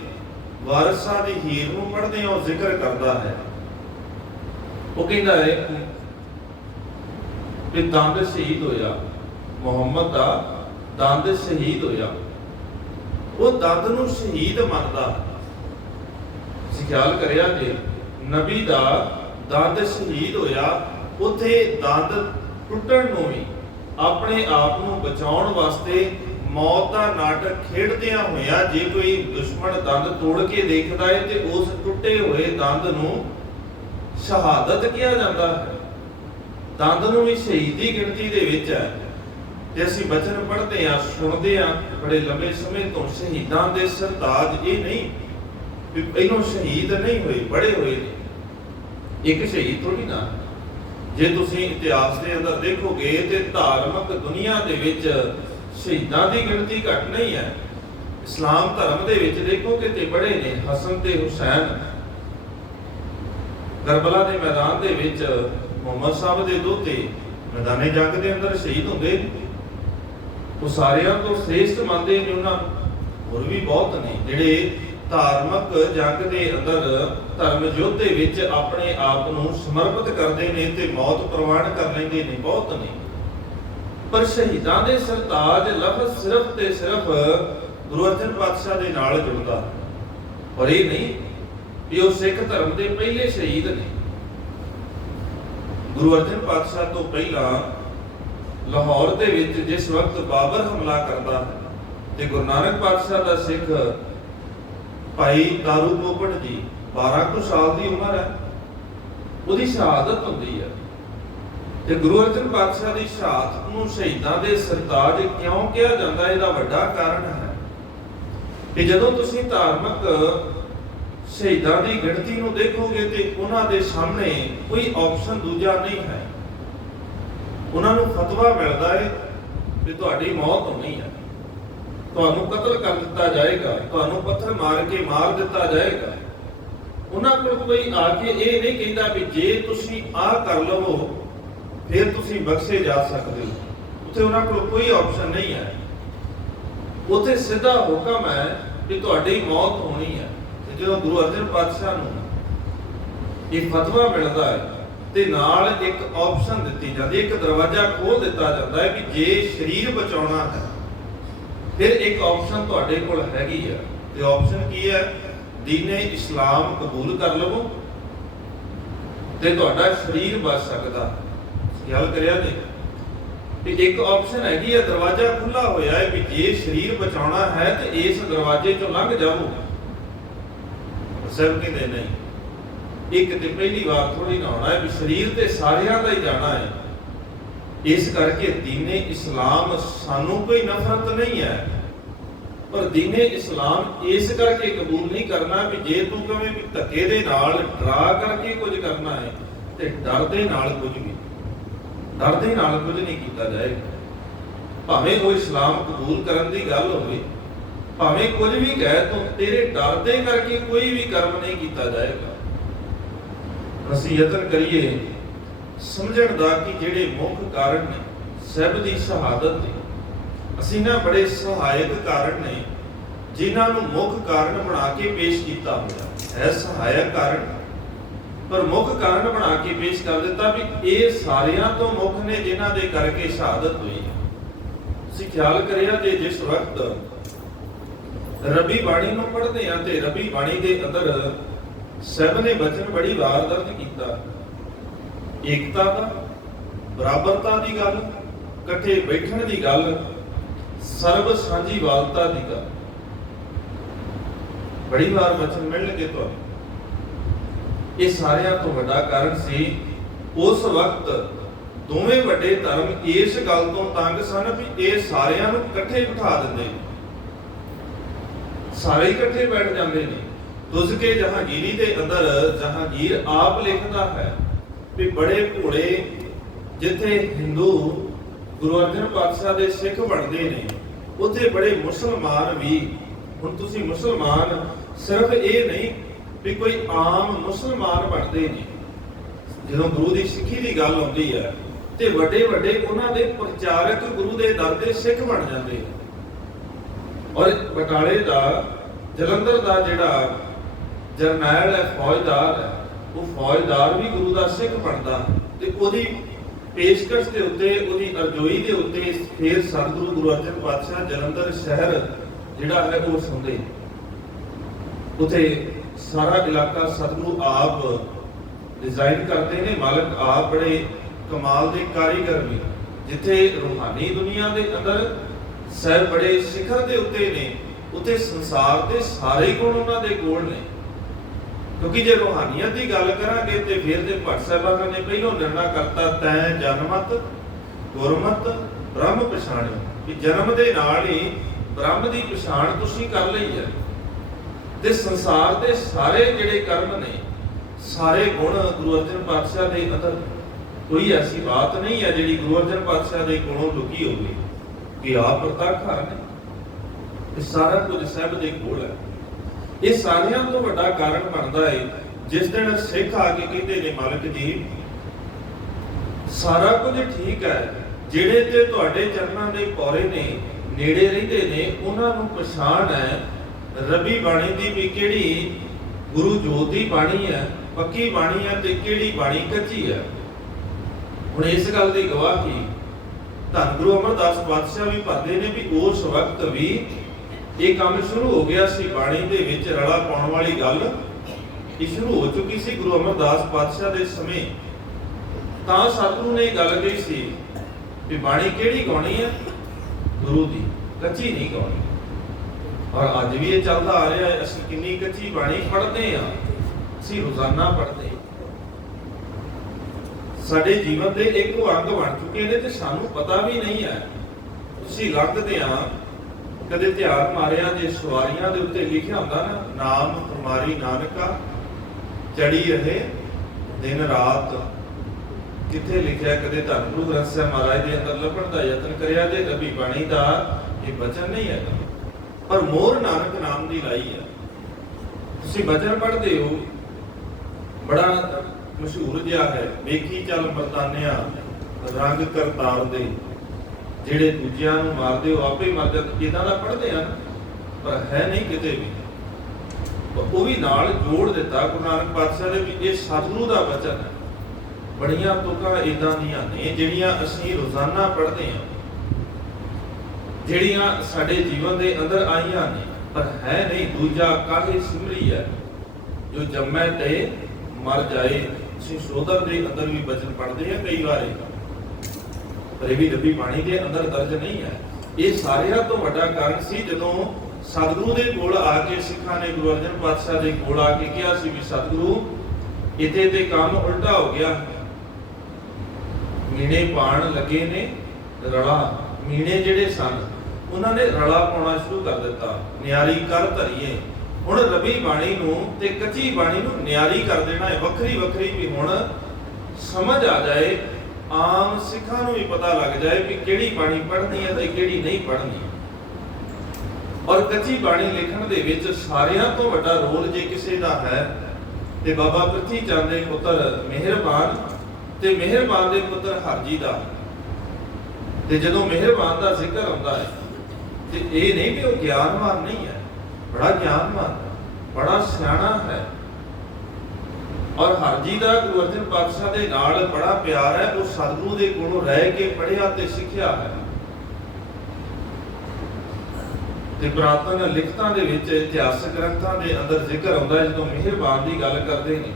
ਵਾਰਿਸਾਂ ਦੀ ਹੀਰ ਨੂੰ ਪੜ੍ਹਦੇ ਹਾਂ, ਉਹ ਜ਼ਿਕਰ ਕਰਦਾ ਹੈ, ਉਹ ਕਹਿੰਦਾ ਹੈ ਕਿ ਦੰਦ ਸ਼ਹੀਦ ਹੋਇਆ, ਮੁਹੰਮਦ ਦਾ ਦੰਦ ਸ਼ਹੀਦ ਹੋਇਆ। ਉਹ ਦੰਦ ਨੂੰ ਸ਼ਹੀਦ ਮੰਨਦਾ। ਤੁਸੀਂ ਖਿਆਲ ਕਰਿਆ ਜੇ ਨਬੀ ਦਾ ਦੰਦ ਸ਼ਹੀਦ ਹੋਇਆ, ਉੱਥੇ ਦੰਦ ਟੁੱਟਣ ਨੂੰ ਵੀ ਆਪਣੇ ਆਪ ਨੂੰ ਬਚਾਉਣ ਵਾਸਤੇ ਮੌਤ ਦਾ ਨਾਟਕ ਖੇਡਦਿਆਂ ਹੋਇਆ ਜੇ ਕੋਈ ਦੁਸ਼ਮਣ ਦੰਦ ਤੋੜ ਕੇ ਦੇਖਦਾ ਹੈ ਤੇ ਉਸ ਟੁੱਟੇ ਹੋਏ ਦੰਦ ਨੂੰ ਸ਼ਹਾਦਤ ਕਿਹਾ ਜਾਂਦਾ ਹੈ। ਦੰਦ ਨੂੰ ਵੀ ਸ਼ਹੀਦੀ ਗਿਣਤੀ ਦੇ ਵਿੱਚ ਹੈ। ਤੇ ਅਸੀਂ ਬਚਨ ਪੜ੍ਹਦੇ ਹਾਂ, ਸੁਣਦੇ ਹਾਂ ਬੜੇ ਲੰਬੇ ਸਮੇਂ ਤੋਂ, ਸ਼ਹੀਦਾਂ ਦੇ ਸਰਤਾਜ ਇਹ ਨਹੀਂ ਵੀ ਪਹਿਲੋਂ ਸ਼ਹੀਦ ਨਹੀਂ ਹੋਏ, ਬੜੇ ਹੋਏ ਨੇ। ਇੱਕ ਸ਼ਹੀਦ ਥੋੜੀ ਨਾ, ਜੇ ਤੁਸੀਂ ਇਤਿਹਾਸ ਦੇ ਅੰਦਰ ਦੇਖੋਗੇ ਤੇ ਧਾਰਮਿਕ ਦੁਨੀਆ ਦੇ ਵਿੱਚ ਸ਼ਹੀਦਾਂ ਦੀ ਗਿਣਤੀ ਘੱਟ ਨਹੀਂ ਹੈ। ਇਸਲਾਮ ਧਰਮ ਦੇ ਵਿੱਚ ਦੇਖੋਗੇ ਤੇ ਬੜੇ ਨੇ, ਹਸਨ ਤੇ ਹੁਸੈਨ ਕਰਬਲਾ ਦੇ ਮੈਦਾਨ ਦੇ ਵਿੱਚ ਮੁਹੰਮਦ ਸਾਹਿਬ ਦੇ ਦੋਤੇ ਮੈਦਾਨੇ ਜੰਗ ਦੇ ਅੰਦਰ ਸ਼ਹੀਦ ਹੁੰਦੇ ਨੇ। ਉਹ ਸਾਰਿਆਂ ਤੋਂ ਸ੍ਰੇਸ਼ਟ ਮੰਨਦੇ ਨੇ ਉਹਨਾਂ ਨੂੰ। ਹੋਰ ਵੀ ਬਹੁਤ ਨੇ ਜਿਹੜੇ ਧਾਰਮਿਕ ਜੰਗ ਦੇ ਅੰਦਰ ਧਰਮ ਯੁੱਧ ਦੇ ਵਿੱਚ ਆਪਣੇ ਆਪ ਨੂੰ ਸਮਰਪਿਤ ਕਰਦੇ ਨੇ ਤੇ ਮੌਤ ਪ੍ਰਵਾਨ ਕਰ ਲੈਂਦੇ ਨੇ, ਬਹੁਤ ਨੇ। ਪਰ ਸ਼ਹੀਦਾਂ ਦੇ ਸਰਤਾਜ ਲਫ਼ਜ਼ ਸਿਰਫ ਤੇ ਸਿਰਫ ਗੁਰੂ ਅਰਜਨ ਪਾਤਸ਼ਾਹ ਦੇ ਨਾਲ ਜੁੜਦਾ, ਪਰ ਇਹ ਨਹੀਂ ਵੀ ਉਹ ਸਿੱਖ ਧਰਮ ਦੇ ਪਹਿਲੇ ਸ਼ਹੀਦ ਨੇ। ਗੁਰੂ ਅਰਜਨ ਪਾਤਸ਼ਾਹ ਤੋਂ ਪਹਿਲਾਂ ਲਾਹੌਰ ਦੇ ਵਿੱਚ ਜਿਸ ਵਕਤ ਬਾਬਰ ਹਮਲਾ ਕਰਦਾ ਹੈ ਤੇ ਗੁਰੂ ਨਾਨਕ ਪਾਤਸ਼ਾਹ ਦਾ ਸਿੱਖ ਭਾਈ ਦਾਰੂ ਪੋਪਟ ਜੀ 12 ਕੁ ਸਾਲ ਦੀ ਉਮਰ ਹੈ, ਉਹਦੀ ਸ਼ਹਾਦਤ ਹੁੰਦੀ ਹੈ। ਤੇ ਗੁਰੂ ਅਰਜਨ ਪਾਤਸ਼ਾਹ ਦੀ ਸ਼ਹਾਦਤ ਨੂੰ ਸ਼ਹੀਦਾਂ ਦੇ ਸਰਤਾਜ ਕਿਉਂ ਕਿਹਾ ਜਾਂਦਾ, ਇਹਦਾ ਵੱਡਾ ਕਾਰਨ ਹੈ ਕਿ ਜਦੋਂ ਤੁਸੀਂ ਧਾਰਮਿਕ ਸ਼ਹੀਦਾਂ ਦੀ ਗਿਣਤੀ ਨੂੰ ਦੇਖੋਗੇ ਤੇ ਉਹਨਾਂ ਦੇ ਸਾਹਮਣੇ ਕੋਈ ਆਪਸ਼ਨ ਦੂਜਾ ਨਹੀਂ ਹੈ। ਉਹਨਾਂ ਨੂੰ ਫਤਵਾ ਮਿਲਦਾ ਹੈ ਕਿ ਤੁਹਾਡੀ ਮੌਤ ਹੋਣੀ ਹੈ, ਤੁਹਾਨੂੰ ਕਤਲ ਕਰ ਦਿੱਤਾ ਜਾਏਗਾ, ਤੁਹਾਨੂੰ ਪੱਥਰ ਮਾਰ ਕੇ ਮਾਰ ਦਿੱਤਾ ਜਾਏਗਾ। ਉਹਨਾਂ ਕੋਲ ਕੋਈ ਆ ਕੇ ਇਹ ਨਹੀਂ ਕਹਿੰਦਾ ਵੀ ਜੇ ਤੁਸੀਂ ਆਹ ਕਰ ਲਵੋ ਫਿਰ ਤੁਸੀਂ ਬਖਸ਼ੇ ਜਾ ਸਕਦੇ ਹੋ। ਉੱਥੇ ਉਹਨਾਂ ਕੋਲ ਕੋਈ ਆਪਸ਼ਨ ਨਹੀਂ ਹੈ। ਉੱਥੇ ਸਿੱਧਾ ਹੁਕਮ ਹੈ ਕਿ ਤੁਹਾਡੀ ਮੌਤ ਹੋਣੀ ਹੈ। ਤੇ ਜਦੋਂ ਗੁਰੂ ਅਰਜਨ ਪਾਤਸ਼ਾਹ ਨੂੰ ਇਹ ਫਤਵਾ ਮਿਲਦਾ ਹੈ ਤੇ ਨਾਲ ਇੱਕ ਆਪਸ਼ਨ ਦਿੱਤੀ ਜਾਂਦੀ, ਇੱਕ ਦਰਵਾਜ਼ਾ ਖੋਲ ਦਿੱਤਾ ਜਾਂਦਾ ਹੈ ਕਿ ਜੇ ਸਰੀਰ ਬਚਾਉਣਾ ਹੈ ਫਿਰ ਇੱਕ ਆਪਸ਼ਨ ਤੁਹਾਡੇ ਕੋਲ ਹੈਗੀ ਹੈ। ਤੇ ਆਪਸ਼ਨ ਕੀ ਹੈ? ਦੀਨੇ ਇਸਲਾਮ ਕਬੂਲ ਕਰ ਲਵੋ ਤੇ ਤੁਹਾਡਾ ਸਰੀਰ ਬਚ ਸਕਦਾ। ਖਿਆਲ ਕਰਿਆ ਜੀ ਕਿ ਇੱਕ ਆਪਸ਼ਨ ਹੈਗੀ ਹੈ, ਦਰਵਾਜ਼ਾ ਖੁੱਲਾ ਹੋਇਆ ਹੈ ਕਿ ਜੇ ਸਰੀਰ ਬਚਾਉਣਾ ਹੈ ਤੇ ਇਸ ਦਰਵਾਜ਼ੇ ਚੋਂ ਲੰਘ ਜਾਓ। ਸਭ ਕਹਿੰਦੇ ਨਹੀਂ, ਇੱਕ ਤੇ ਪਹਿਲੀ ਵਾਰ ਥੋੜੀ ਨਾ ਹੋਣਾ ਹੈ ਵੀ ਸਰੀਰ ਤੇ ਸਾਰਿਆਂ ਦਾ ਹੀ ਜਾਣਾ ਹੈ। ਇਸ ਕਰਕੇ ਦੀਨੇ ਇਸਲਾਮ ਸਾਨੂੰ ਕੋਈ ਨਫ਼ਰਤ ਨਹੀਂ ਹੈ, ਪਰ ਦੀਨੇ ਇਸਲਾਮ ਇਸ ਕਰਕੇ ਕਬੂਲ ਨਹੀਂ ਕਰਨਾ ਵੀ ਜੇ ਤੂੰ ਕਵੇਂ ਵੀ ਧੱਕੇ ਦੇ ਨਾਲ ਡਰਾ ਕਰਕੇ ਕੁਝ ਕਰਨਾ ਹੈ ਤੇ ਡਰ ਦੇ ਨਾਲ ਕੁਝ ਵੀ, ਡਰ ਦੇ ਨਾਲ ਕੁਝ ਨਹੀਂ ਕੀਤਾ ਜਾਏਗਾ। ਭਾਵੇਂ ਉਹ ਇਸਲਾਮ ਕਬੂਲ ਕਰਨ ਦੀ ਗੱਲ ਹੋਵੇ, ਭਾਵੇਂ ਕੁਝ ਵੀ ਕਹੇ ਤਾਂ ਤੇਰੇ ਡਰ ਦੇ ਕਰਕੇ ਕੋਈ ਵੀ ਕਰਮ ਨਹੀਂ ਕੀਤਾ ਜਾਏਗਾ। ਅਸੀਂ ਯਤਨ ਕਰੀਏ ਸਮਝਣ ਦਾ ਕਿ ਜਿਹੜੇ ਮੁੱਖ ਕਾਰਨ ਨੇ ਸਾਹਿਬ ਦੀ ਸ਼ਹਾਦਤ ਦੇ, ਅਸੀਂ ਨਾ ਬੜੇ ਸਹਾਇਕ ਕਾਰਨ ਨੇ ਜਿਨ੍ਹਾਂ ਨੂੰ ਮੁੱਖ ਕਾਰਨ ਬਣਾ ਕੇ ਪੇਸ਼ ਕੀਤਾ ਹੋਇਆ ਹੈ। ਸਹਾਇਕ ਕਾਰਨ ਪਰ ਮੁੱਖ ਕਾਰਨ ਬਣਾ ਕੇ ਪੇਸ਼ ਕਰ ਦਿੱਤਾ ਵੀ ਇਹ ਸਾਰਿਆਂ ਤੋਂ ਮੁੱਖ ਨੇ ਜਿਨ੍ਹਾਂ ਦੇ ਕਰਕੇ ਸ਼ਹਾਦਤ ਹੋਈ। ਤੁਸੀਂ ਖਿਆਲ ਕਰਿਆ ਜੇ ਜਿਸ ਵਕਤ ਰੱਬੀ ਬਾਣੀ ਨੂੰ ਪੜ੍ਹਦੇ ਹਾਂ ਤੇ ਰੱਬੀ ਬਾਣੀ ਦੇ ਅੰਦਰ ਸਾਹਿਬ ਨੇ ਬਚਨ ਬੜੀ ਵਾਰ ਦਰਜ ਕੀਤਾ ਏਕਤਾ ਦਾ ਬਰਾਬਰਤਾ ਦੀ ਗੱਲ, ਇਕੱਠੇ ਬੈਠਣ ਦੀ ਗੱਲ, ਸਰਬ ਸਾਂਝੀਵਾਲਤਾ ਦੀ ਗੱਲ। ਬੜੀ ਵਾਰ ਬਚਨ ਮਿਲਣਗੇ ਤੁਹਾਨੂੰ। ਇਹ ਸਾਰਿਆਂ ਤੋਂ ਵੱਡਾ ਕਾਰਨ ਸੀ ਉਸ ਵਕਤ ਦੋਵੇਂ ਵੱਡੇ ਧਰਮ ਇਸ ਗੱਲ ਤੋਂ ਤੰਗ ਸਨ ਵੀ ਇਹ ਸਾਰਿਆਂ ਨੂੰ ਇਕੱਠੇ ਬਿਠਾ ਦਿੰਦੇ ਨੇ, ਸਾਰੇ ਇਕੱਠੇ ਬੈਠ ਜਾਂਦੇ ਨੇ। ਤੁਜ਼ਕੇ ਜਹਾਂਗੀਰੀ ਦੇ ਅੰਦਰ ਜਹਾਂਗੀਰ ਆਪ ਲਿਖਦਾ ਹੈ ਵੀ ਬੜੇ ਭੋਲੇ ਜਿੱਥੇ ਹਿੰਦੂ ਗੁਰੂ ਅਰਜਨ ਪਾਤਸ਼ਾਹ ਦੇ ਸਿੱਖ ਬਣਦੇ ਨੇ, ਉੱਥੇ ਬੜੇ ਮੁਸਲਮਾਨ ਵੀ। ਹੁਣ ਤੁਸੀਂ ਮੁਸਲਮਾਨ ਸਿਰਫ ਇਹ ਨਹੀਂ ਵੀ ਕੋਈ ਆਮ ਮੁਸਲਮਾਨ ਬਣਦੇ ਨੇ, ਜਦੋਂ ਗੁਰੂ ਦੀ ਸਿੱਖੀ ਦੀ ਗੱਲ ਆਉਂਦੀ ਹੈ ਤੇ ਵੱਡੇ ਵੱਡੇ ਉਹਨਾਂ ਦੇ ਪ੍ਰਚਾਰਕ ਗੁਰੂ ਦੇ ਦਰ ਦੇ ਸਿੱਖ ਬਣ ਜਾਂਦੇ। ਔਰ ਬਟਾਲੇ ਦਾ, ਜਲੰਧਰ ਦਾ ਜਿਹੜਾ ਜਰਨੈਲ ਹੈ, ਫੌਜਦਾਰ ਹੈ, ਉਹ ਫੌਜਦਾਰ ਵੀ ਗੁਰੂ ਦਾ ਸਿੱਖ ਬਣਦਾ ਤੇ ਉਹਦੀ ਪੇਸ਼ਕਸ਼ ਦੇ ਉੱਤੇ, ਉਹਦੀ ਅਰਜ਼ੋਈ ਦੇ ਉੱਤੇ ਫਿਰ ਸਤਿਗੁਰੂ ਗੁਰੂ ਅਰਜਨ ਪਾਤਸ਼ਾਹ ਜਲੰਧਰ ਸ਼ਹਿਰ ਜਿਹੜਾ ਹੈ ਉਹ ਸੁਣਦੇ। ਉਥੇ ਸਾਰਾ ਇਲਾਕਾ ਸਤਿਗੁਰੂ ਆਪ ਡਿਜ਼ਾਈਨ ਕਰਦੇ ਨੇ, ਮਾਲਕ ਆਪ ਬੜੇ ਕਮਾਲ ਦੇ ਕਾਰੀਗਰ ਵੀ। ਜਿੱਥੇ ਰੂਹਾਨੀ ਦੁਨੀਆ ਦੇ ਅੰਦਰ ਸਾਹਿਬ ਬੜੇ ਸਿਖਰ ਦੇ ਉੱਤੇ ਨੇ, ਉੱਥੇ ਸੰਸਾਰ ਦੇ ਸਾਰੇ ਗੁਣ ਉਹਨਾਂ ਦੇ ਕੋਲ ਨੇ। ਕਿਉਂਕਿ ਜੇ ਰੂਹਾਨੀਅਤ ਦੀ ਗੱਲ ਕਰਾਂਗੇ ਤੇ ਫਿਰ ਤੇ ਭੱਟ ਸਾਹਿਬਾਨਾਂ ਨੇ ਪਹਿਲੋਂ ਨਿਰਣਾ ਕਰਤਾ, ਤੈਂ ਜਨਮਤ ਗੁਰਮਤ ਬ੍ਰਹਮ ਪਛਾਣਿਓ, ਕਿ ਜਨਮ ਦੇ ਨਾਲ ਹੀ ਬ੍ਰਹਮ ਦੀ ਪਛਾਣ ਤੁਸੀਂ ਕਰ ਲਈ ਹੈ। ਤੇ ਸੰਸਾਰ ਦੇ ਸਾਰੇ ਜਿਹੜੇ ਕਰਮ ਨੇ, ਸਾਰੇ ਗੁਣ ਗੁਰੂ ਅਰਜਨ ਪਾਤਸ਼ਾਹ ਦੇ ਅੰਦਰ, ਕੋਈ ਐਸੀ ਬਾਤ ਨਹੀਂ ਹੈ ਜਿਹੜੀ ਗੁਰੂ ਅਰਜਨ ਪਾਤਸ਼ਾਹ ਦੇ ਕੋਲੋਂ ਲੁਕੀ ਹੋਵੇ ਕਿ ਆਪ ਪ੍ਰਤੱਖ ਹਰ ਨੇ। ਇਹ ਸਾਰਾ ਕੁਝ ਸਾਹਿਬ ਦੇ ਕੋਲ ਹੈ। ਇਹ ਸਾਰਿਆਂ ਤੋਂ ਵੱਡਾ ਕਾਰਨ ਬਣਦਾ ਹੈ ਜਿਸ ਦਿਨ ਸਿੱਖ ਆ ਕੇ ਕਹਿੰਦੇ ਨੇ, ਮਾਲਕ ਜੀ ਸਾਰਾ ਕੁਝ ਠੀਕ ਹੈ, ਜਿਹੜੇ ਤੇ ਤੁਹਾਡੇ ਚਰਨਾਂ ਦੇ ਪੌਰੇ ਨੇ, ਨੇੜੇ ਰਹਿੰਦੇ ਨੇ, ਉਹਨਾਂ ਨੂੰ ਪਛਾਣ ਹੈ ਰੱਬੀ ਬਾਣੀ ਦੀ ਵੀ ਕਿਹੜੀ ਗੁਰੂ ਜੋਤ ਦੀ ਬਾਣੀ ਹੈ, ਪੱਕੀ ਬਾਣੀ ਹੈ, ਤੇ ਕਿਹੜੀ ਬਾਣੀ ਕੱਚੀ ਹੈ। ਹੁਣ ਇਸ ਗੱਲ ਦੀ ਗਵਾਹੀ ਧੰਨ ਗੁਰੂ ਅਮਰਦਾਸ ਪਾਤਸ਼ਾਹ ਵੀ ਭਰਦੇ ਨੇ ਵੀ ਉਸ ਵਕਤ ਵੀ ਇਹ ਕੰਮ ਸ਼ੁਰੂ ਹੋ ਗਿਆ ਸੀ। ਬਾਣੀ ਦੇ ਵਿੱਚ ਰਲਾ ਪਾਉਣ ਵਾਲੀ ਗੱਲ ਇਹ ਸ਼ੁਰੂ ਹੋ ਚੁੱਕੀ ਸੀ ਗੁਰੂ ਅਮਰਦਾਸ ਪਾਤਸ਼ਾਹ ਦੇ ਸਮੇਂ। ਤਾਂ ਸਤਿਗੁਰੂ ਨੇ ਗੱਲ ਕਹੀ ਸੀ ਵੀ ਬਾਣੀ ਕਿਹੜੀ ਗਾਉਣੀ ਹੈ, ਗੁਰੂ ਦੀ, ਕੱਚੀ ਨਹੀਂ ਗਾਉਣੀ। ਔਰ ਅੱਜ ਵੀ ਇਹ ਚੱਲਦਾ ਆ ਰਿਹਾ ਹੈ। ਅਸੀਂ ਕਿੰਨੀ ਕੱਚੀ ਬਾਣੀ ਪੜ੍ਹਦੇ ਹਾਂ, ਅਸੀਂ ਰੋਜ਼ਾਨਾ ਪੜ੍ਹਦੇ ਹਾਂ। ਸਾਡੇ ਜੀਵਨ ਦੇ ਇੱਕ ਅੰਗ ਬਣ ਚੁੱਕੇ ਨੇ ਤੇ ਸਾਨੂੰ ਪਤਾ ਵੀ ਨਹੀਂ ਹੈ। ਤੁਸੀਂ ਲੰਘਦੇ ਆ, ਕਦੇ ਧਿਆਨ ਮਾਰਿਆ ਜੇ ਸਵਾਰੀਆਂ ਦੇ ਉੱਤੇ ਲਿਖਿਆ ਹੁੰਦਾ ਨਾ, ਨਾਮ ਹਮਾਰੀ ਨਾਨਕਾ ਚੜੀ ਰਹੇ ਦਿਨ ਰਾਤ, ਕਿੱਥੇ ਲਿਖਿਆ? ਕਦੇ ਧੰਨ ਗੁਰੂ ਗ੍ਰੰਥ ਸਾਹਿਬ ਮਹਾਰਾਜ ਦੇ ਅੰਦਰ ਲੱਭਣ ਦਾ ਯਤਨ ਕਰਿਆ ਜੇ ਰੱਬੀ ਬਾਣੀ ਦਾ ਇਹ ਬਚਨ ਨਹੀਂ ਹੈਗਾ, ਪਰ ਮੋਹਰ ਨਾਨਕ ਨਾਮ ਦੀ ਲਾਈ ਹੈ। ਤੁਸੀਂ ਬਚਨ ਪੜ੍ਹਦੇ ਹੋ, ਬੜਾ ਮਸ਼ਹੂਰ ਜਿਹਾ ਹੈ, ਵੇਖੀ ਚੱਲ ਬਰਤਾਨਿਆ ਰੰਗ ਕਰਤਾਰ ਦੇ, ਜਿਹੜੇ ਦੂਜਿਆਂ ਨੂੰ ਮਾਰਦੇ ਹੋ ਆਪੇ ਮਰ ਜਾਂਦੇ। ਇਦਾਂ ਦਾ ਪੜ੍ਹਦੇ ਆ ਪਰ ਹੈ ਨਹੀਂ ਕਿਤੇ ਵੀ। ਉਹ ਵੀ ਨਾਲ ਜੋੜ ਦਿੱਤਾ ਗੁਰੂ ਨਾਨਕ ਪਾਤਸ਼ਾਹ ਦੇ ਵੀ ਇਹ ਸਤਿਗੁਰੂ ਦਾ ਬਚਨ ਹੈ। ਬੜੀਆਂ ਤੁਕਾਂ ਇਦਾਂ ਦੀਆਂ ਨੇ ਜਿਹੜੀਆਂ ਅਸੀਂ ਰੋਜ਼ਾਨਾ ਪੜ੍ਹਦੇ ਹਾਂ, ਜਿਹੜੀਆਂ ਸਾਡੇ ਜੀਵਨ ਦੇ ਅੰਦਰ ਆਈਆਂ ਨੇ, ਪਰ ਹੈ ਨਹੀਂ। ਦੂਜਾ ਕਾਹੇ ਸਿਮਰੀ ਹੈ ਜੋ ਜੰਮੈ ਤੇ ਮਰ ਜਾਏ। ਅਸੀਂ ਸੋਧਰ ਦੇ ਅੰਦਰ ਵੀ ਬਚਨ ਪੜ੍ਹਦੇ ਹਾਂ ਕਈ ਵਾਰੀ, ਪਰ ਇਹ ਵੀ ਰੱਬੀ ਬਾਣੀ ਦੇ ਅੰਦਰ ਦਰਜ ਨਹੀਂ ਹੈ। ਇਹ ਸਾਰਿਆਂ ਤੋਂ ਵੱਡਾ ਕਾਰਨ ਸੀ ਜਦੋਂ ਸਤਿਗੁਰੂ ਦੇ ਕੋਲ ਆ ਕੇ ਸਿੱਖਾਂ ਨੇ ਗੁਰੂ ਅਰਜਨ ਪਾਤਸ਼ਾਹ ਦੇ ਕੋਲ ਆ ਕੇ ਕਿਹਾ ਸੀ ਵੀ ਸਤਿਗੁਰੂ ਇੱਥੇ ਤੇ ਕੰਮ ਉਲਟਾ ਹੋ ਗਿਆ, ਮੀਣੇ ਪਾਣ ਲੱਗੇ ਨੇ ਰਲਾ। ਮੀਣੇ ਜਿਹੜੇ ਸਨ ਉਹਨਾਂ ਨੇ ਰਲਾ ਪਾਉਣਾ ਸ਼ੁਰੂ ਕਰ ਦਿੱਤਾ, ਨਿਆਰੀ ਕਰ ਧਰੀਏ। ਹੁਣ ਰੱਬੀ ਬਾਣੀ ਨੂੰ ਤੇ ਕੱਚੀ ਬਾਣੀ ਨੂੰ ਨਿਆਰੀ ਕਰ ਦੇਣਾ ਹੈ, ਵੱਖਰੀ ਵੱਖਰੀ, ਵੀ ਹੁਣ ਸਮਝ ਆ ਜਾਏ, ਆਮ ਸਿੱਖਾਂ ਨੂੰ ਵੀ ਪਤਾ ਲੱਗ ਜਾਏ ਵੀ ਕਿਹੜੀ ਬਾਣੀ ਪੜ੍ਹਨੀ ਹੈ ਤੇ ਕਿਹੜੀ ਨਹੀਂ ਪੜ੍ਹਨੀ। ਔਰ ਕੱਚੀ ਬਾਣੀ ਲਿਖਣ ਦੇ ਵਿੱਚ ਸਾਰਿਆਂ ਤੋਂ ਵੱਡਾ ਰੋਲ ਜੇ ਕਿਸੇ ਦਾ ਹੈ ਤੇ ਬਾਬਾ ਪ੍ਰਿਥੀ ਚੰਦ ਦੇ ਪੁੱਤਰ ਮਿਹਰਬਾਨ ਤੇ ਮਿਹਰਬਾਨ ਦੇ ਪੁੱਤਰ ਹਰਜੀ ਦਾ। ਤੇ ਜਦੋਂ ਮਿਹਰਬਾਨ ਦਾ ਜ਼ਿਕਰ ਆਉਂਦਾ ਹੈ ਤੇ ਇਹ ਨਹੀਂ ਵੀ ਉਹ ਗਿਆਨਵਾਨ ਨਹੀਂ ਹੈ, ਬੜਾ ਗਿਆਨਵਾਨ ਹੈ, ਬੜਾ ਸਿਆਣਾ ਹੈ। ਔਰ ਹਰਜੀ ਦਾ ਗੁਰੂ ਅਰਜਨ ਪਾਤਸ਼ਾਹ ਦੇ ਨਾਲ ਬੜਾ ਪਿਆਰ ਹੈ। ਉਹ ਸਤਿਗੁਰੂ ਦੇ ਕੋਲੋਂ ਰਹਿ ਕੇ ਪੜ੍ਹਿਆ ਤੇ ਸਿੱਖਿਆ ਹੈ। ਤੇ ਪੁਰਾਤਨ ਲਿਖਤਾਂ ਦੇ ਵਿੱਚ, ਇਤਿਹਾਸਕ ਗ੍ਰੰਥਾਂ ਦੇ ਅੰਦਰ ਜ਼ਿਕਰ ਆਉਂਦਾ ਹੈ ਜਦੋਂ ਮਿਹਰਬਾਨ ਦੀ ਗੱਲ ਕਰਦੇ ਨੇ,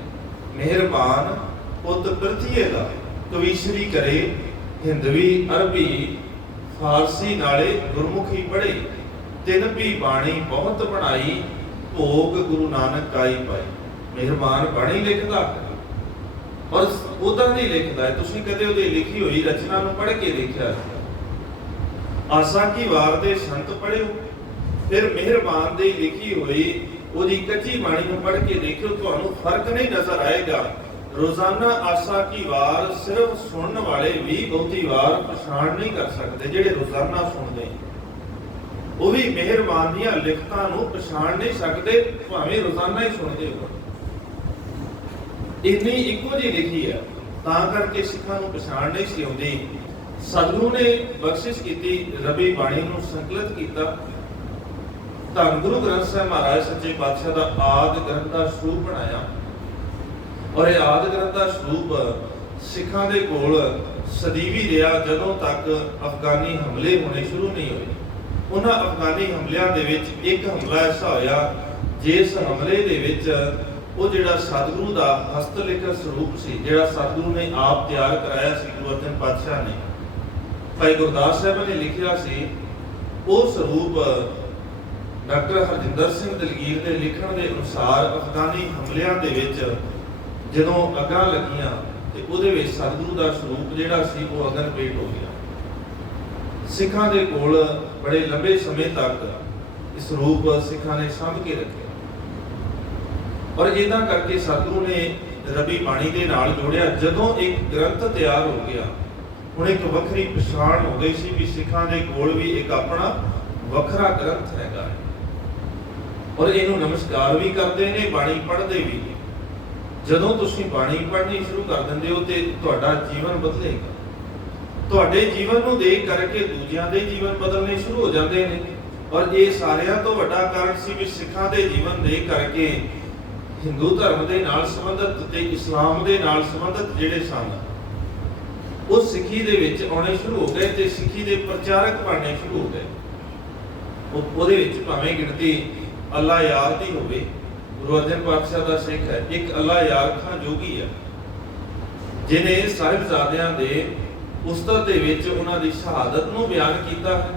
ਮਿਹਰਬਾਨ ਪੁੱਤ ਪ੍ਰਿਥੀਏ ਦਾ ਕਵੀਸ਼ਰੀ ਕਰੇ ਹਿੰਦਵੀ, ਅਰਬੀ, ਫਾਰਸੀ ਨਾਲੇ ਗੁਰਮੁਖੀ ਪੜ੍ਹੀ। ਤਿੰਨ ਵੀ ਬਾਣੀ ਬਹੁਤ ਬਣਾਈ, ਭੋਗ ਗੁਰੂ ਨਾਨਕ ਕਾਈ ਪਾਈ। ਮਿਹਰਬਾਨ ਬਾਣੀ ਲਿਖਦਾ ਔਰ ਉਹਦਾ ਨਹੀਂ ਲਿਖਦਾ ਹੈ। ਤੁਸੀਂ ਕਦੇ ਉਹਦੀ ਲਿਖੀ ਹੋਈ ਰਚਨਾ ਨੂੰ ਪੜ੍ਹ ਕੇ ਦੇਖਿਆ? ਆਸਾ ਕੀ ਵਾਰ ਦੇ ਸੰਤ ਪੜ੍ਹਿਓ, ਫਿਰ ਮਿਹਰਬਾਨ ਦੀ ਲਿਖੀ ਹੋਈ ਉਹਦੀ ਕੱਚੀ ਬਾਣੀ ਨੂੰ ਪੜ੍ਹ ਕੇ ਦੇਖਿਓ, ਤੁਹਾਨੂੰ ਫਰਕ ਨਹੀਂ ਨਜ਼ਰ ਆਏਗਾ। ਰੋਜ਼ਾਨਾ ਆਸਾ ਕੀ ਵਾਰ ਸਿਰਫ ਸੁਣਨ ਵਾਲੇ ਵੀ ਬਹੁਤੀ ਵਾਰ ਪਛਾਣ ਨਹੀਂ ਕਰ ਸਕਦੇ। ਜਿਹੜੇ ਰੋਜ਼ਾਨਾ ਸੁਣਦੇ ਉਹ ਵੀ ਮਿਹਰਬਾਨ ਦੀਆਂ ਲਿਖਤਾਂ ਨੂੰ ਪਛਾਣ ਨਹੀਂ ਸਕਦੇ, ਭਾਵੇਂ ਰੋਜ਼ਾਨਾ ਹੀ ਸੁਣਦੇ ਹੋ। ਇੰਨੀ ਇੱਕੋ ਜਿਹੀ ਲਿਖੀ ਹੈ, ਤਾਂ ਕਰਕੇ ਸਿੱਖਾਂ ਨੂੰ ਪਛਾਣ ਨਹੀਂ ਸੀ ਆਉਂਦੀ। ਸਤਿਗੁਰੂ ਨੇ ਬਖਸ਼ਿਸ਼ ਕੀਤੀ, ਰਬੀ ਬਾਣੀ ਨੂੰ ਸੰਕਲਿਤ ਕੀਤਾ। ਧੰਨ ਗੁਰੂ ਗ੍ਰੰਥ ਸਾਹਿਬ ਮਹਾਰਾਜ ਸੱਚੇ ਪਾਤਸ਼ਾਹ ਦਾ ਆਦਿ ਗ੍ਰੰਥ ਦਾ ਸਰੂਪ ਬਣਾਇਆ। ਔਰ ਇਹ ਆਦਿ ਗ੍ਰੰਥ ਦਾ ਸਰੂਪ ਸਿੱਖਾਂ ਦੇ ਕੋਲ ਸਦੀਵੀ ਰਿਹਾ, ਜਦੋਂ ਤੱਕ ਅਫਗਾਨੀ ਹਮਲੇ ਹੋਣੇ ਸ਼ੁਰੂ ਨਹੀਂ ਹੋਏ। ਉਹਨਾਂ ਅਫਗਾਨੀ ਹਮਲਿਆਂ ਦੇ ਵਿੱਚ ਇੱਕ ਹਮਲਾ ਐਸਾ ਹੋਇਆ, ਜਿਸ ਹਮਲੇ ਦੇ ਵਿੱਚ ਉਹ ਜਿਹੜਾ ਸਤਿਗੁਰੂ ਦਾ ਹਸਤ ਲਿਖਤ ਸਰੂਪ ਸੀ, ਜਿਹੜਾ ਸਤਿਗੁਰੂ ਨੇ ਆਪ ਤਿਆਰ ਕਰਾਇਆ ਸੀ, ਗੁਰੂ ਅਰਜਨ ਪਾਤਸ਼ਾਹ ਨੇ, ਭਾਈ ਗੁਰਦਾਸ ਸਾਹਿਬ ਨੇ ਲਿਖਿਆ ਸੀ, ਉਹ ਸਰੂਪ ਡਾਕਟਰ ਹਰਜਿੰਦਰ ਸਿੰਘ ਦਲਗੀਰ ਦੇ ਲਿਖਣ ਦੇ ਅਨੁਸਾਰ ਅਫਗਾਨੀ ਹਮਲਿਆਂ ਦੇ ਵਿੱਚ ਜਦੋਂ ਅੱਗਾਂ ਲੱਗੀਆਂ ਤੇ ਉਹਦੇ ਵਿੱਚ ਸਤਿਗੁਰੂ ਦਾ ਸਰੂਪ ਜਿਹੜਾ ਸੀ ਉਹ ਅਗਨ ਭੇਟ ਹੋ ਗਿਆ। ਸਿੱਖਾਂ ਦੇ ਕੋਲ ਬੜੇ ਲੰਬੇ ਸਮੇਂ ਤੱਕ ਇਸ ਸਰੂਪ ਸਿੱਖਾਂ ਨੇ ਸਾਂਭ ਕੇ ਰੱਖਿਆ। ਔਰ ਇਦਾਂ ਕਰਕੇ ਸਤਿਗੁਰੂ ਨੇ ਰਬੀ ਬਾਣੀ ਦੇ ਨਾਲ ਜੋੜਿਆ। ਜਦੋਂ ਇੱਕ ਗ੍ਰੰਥ ਤਿਆਰ ਹੋ ਗਿਆ, ਹੁਣ ਇੱਕ ਵੱਖਰੀ ਪਛਾਣ ਹੋ ਗਈ ਸੀ ਵੀ ਸਿੱਖਾਂ ਦੇ ਕੋਲ ਵੀ ਇੱਕ ਆਪਣਾ ਵੱਖਰਾ ਗ੍ਰੰਥ ਹੈਗਾ ਹੈ। ਔਰ ਇਹਨੂੰ ਨਮਸਕਾਰ ਵੀ ਕਰਦੇ ਨੇ, ਬਾਣੀ ਪੜ੍ਹਦੇ ਵੀ ਨੇ। ਜਦੋਂ ਤੁਸੀਂ ਬਾਣੀ ਪੜ੍ਹਨੀ ਸ਼ੁਰੂ ਕਰ ਦਿੰਦੇ ਹੋ ਤੇ ਤੁਹਾਡਾ ਜੀਵਨ ਬਦਲੇਗਾ। ਤੁਹਾਡੇ ਜੀਵਨ ਨੂੰ ਦੇਖ ਕਰਕੇ ਦੂਜਿਆਂ ਦੇ ਜੀਵਨ ਬਦਲਣੇ ਸ਼ੁਰੂ ਹੋ ਜਾਂਦੇ ਨੇ। ਔਰ ਇਹ ਸਾਰਿਆਂ ਤੋਂ ਵੱਡਾ ਕਾਰਨ ਸੀ ਵੀ ਸਿੱਖਾਂ ਦੇ ਜੀਵਨ ਦੇਖ ਕਰਕੇ ਹਿੰਦੂ ਧਰਮ ਦੇ ਨਾਲ ਸੰਬੰਧਿਤ ਤੇ ਇਸਲਾਮ ਦੇ ਨਾਲ ਸੰਬੰਧਿਤ ਜਿਹੜੇ ਸਨ, ਉਹ ਸਿੱਖੀ ਦੇ ਵਿੱਚ ਆਉਣੇ ਸ਼ੁਰੂ ਹੋ ਗਏ ਤੇ ਸਿੱਖੀ ਦੇ ਪ੍ਰਚਾਰਕ ਬਣਨੇ ਸ਼ੁਰੂ ਹੋ ਗਏ। ਉਹਦੇ ਵਿੱਚ ਭਾਵੇਂ ਗਿਣਤੀ ਅੱਲਾ ਯਾਰ ਦੀ ਹੋਵੇ, ਗੁਰੂ ਅਰਜਨ ਪਾਤਸ਼ਾਹ ਦਾ ਸਿੱਖ ਹੈ, ਇੱਕ ਅੱਲਾ ਯਾਰ ਖਾਂ ਜੋਗੀ ਹੈ, ਜਿਨੇ ਸਾਹਿਬਜ਼ਾਦਿਆਂ ਦੇ ਉਸਤਤ ਦੇ ਵਿੱਚ ਉਹਨਾਂ ਦੀ ਸ਼ਹਾਦਤ ਨੂੰ ਬਿਆਨ ਕੀਤਾ ਹੈ।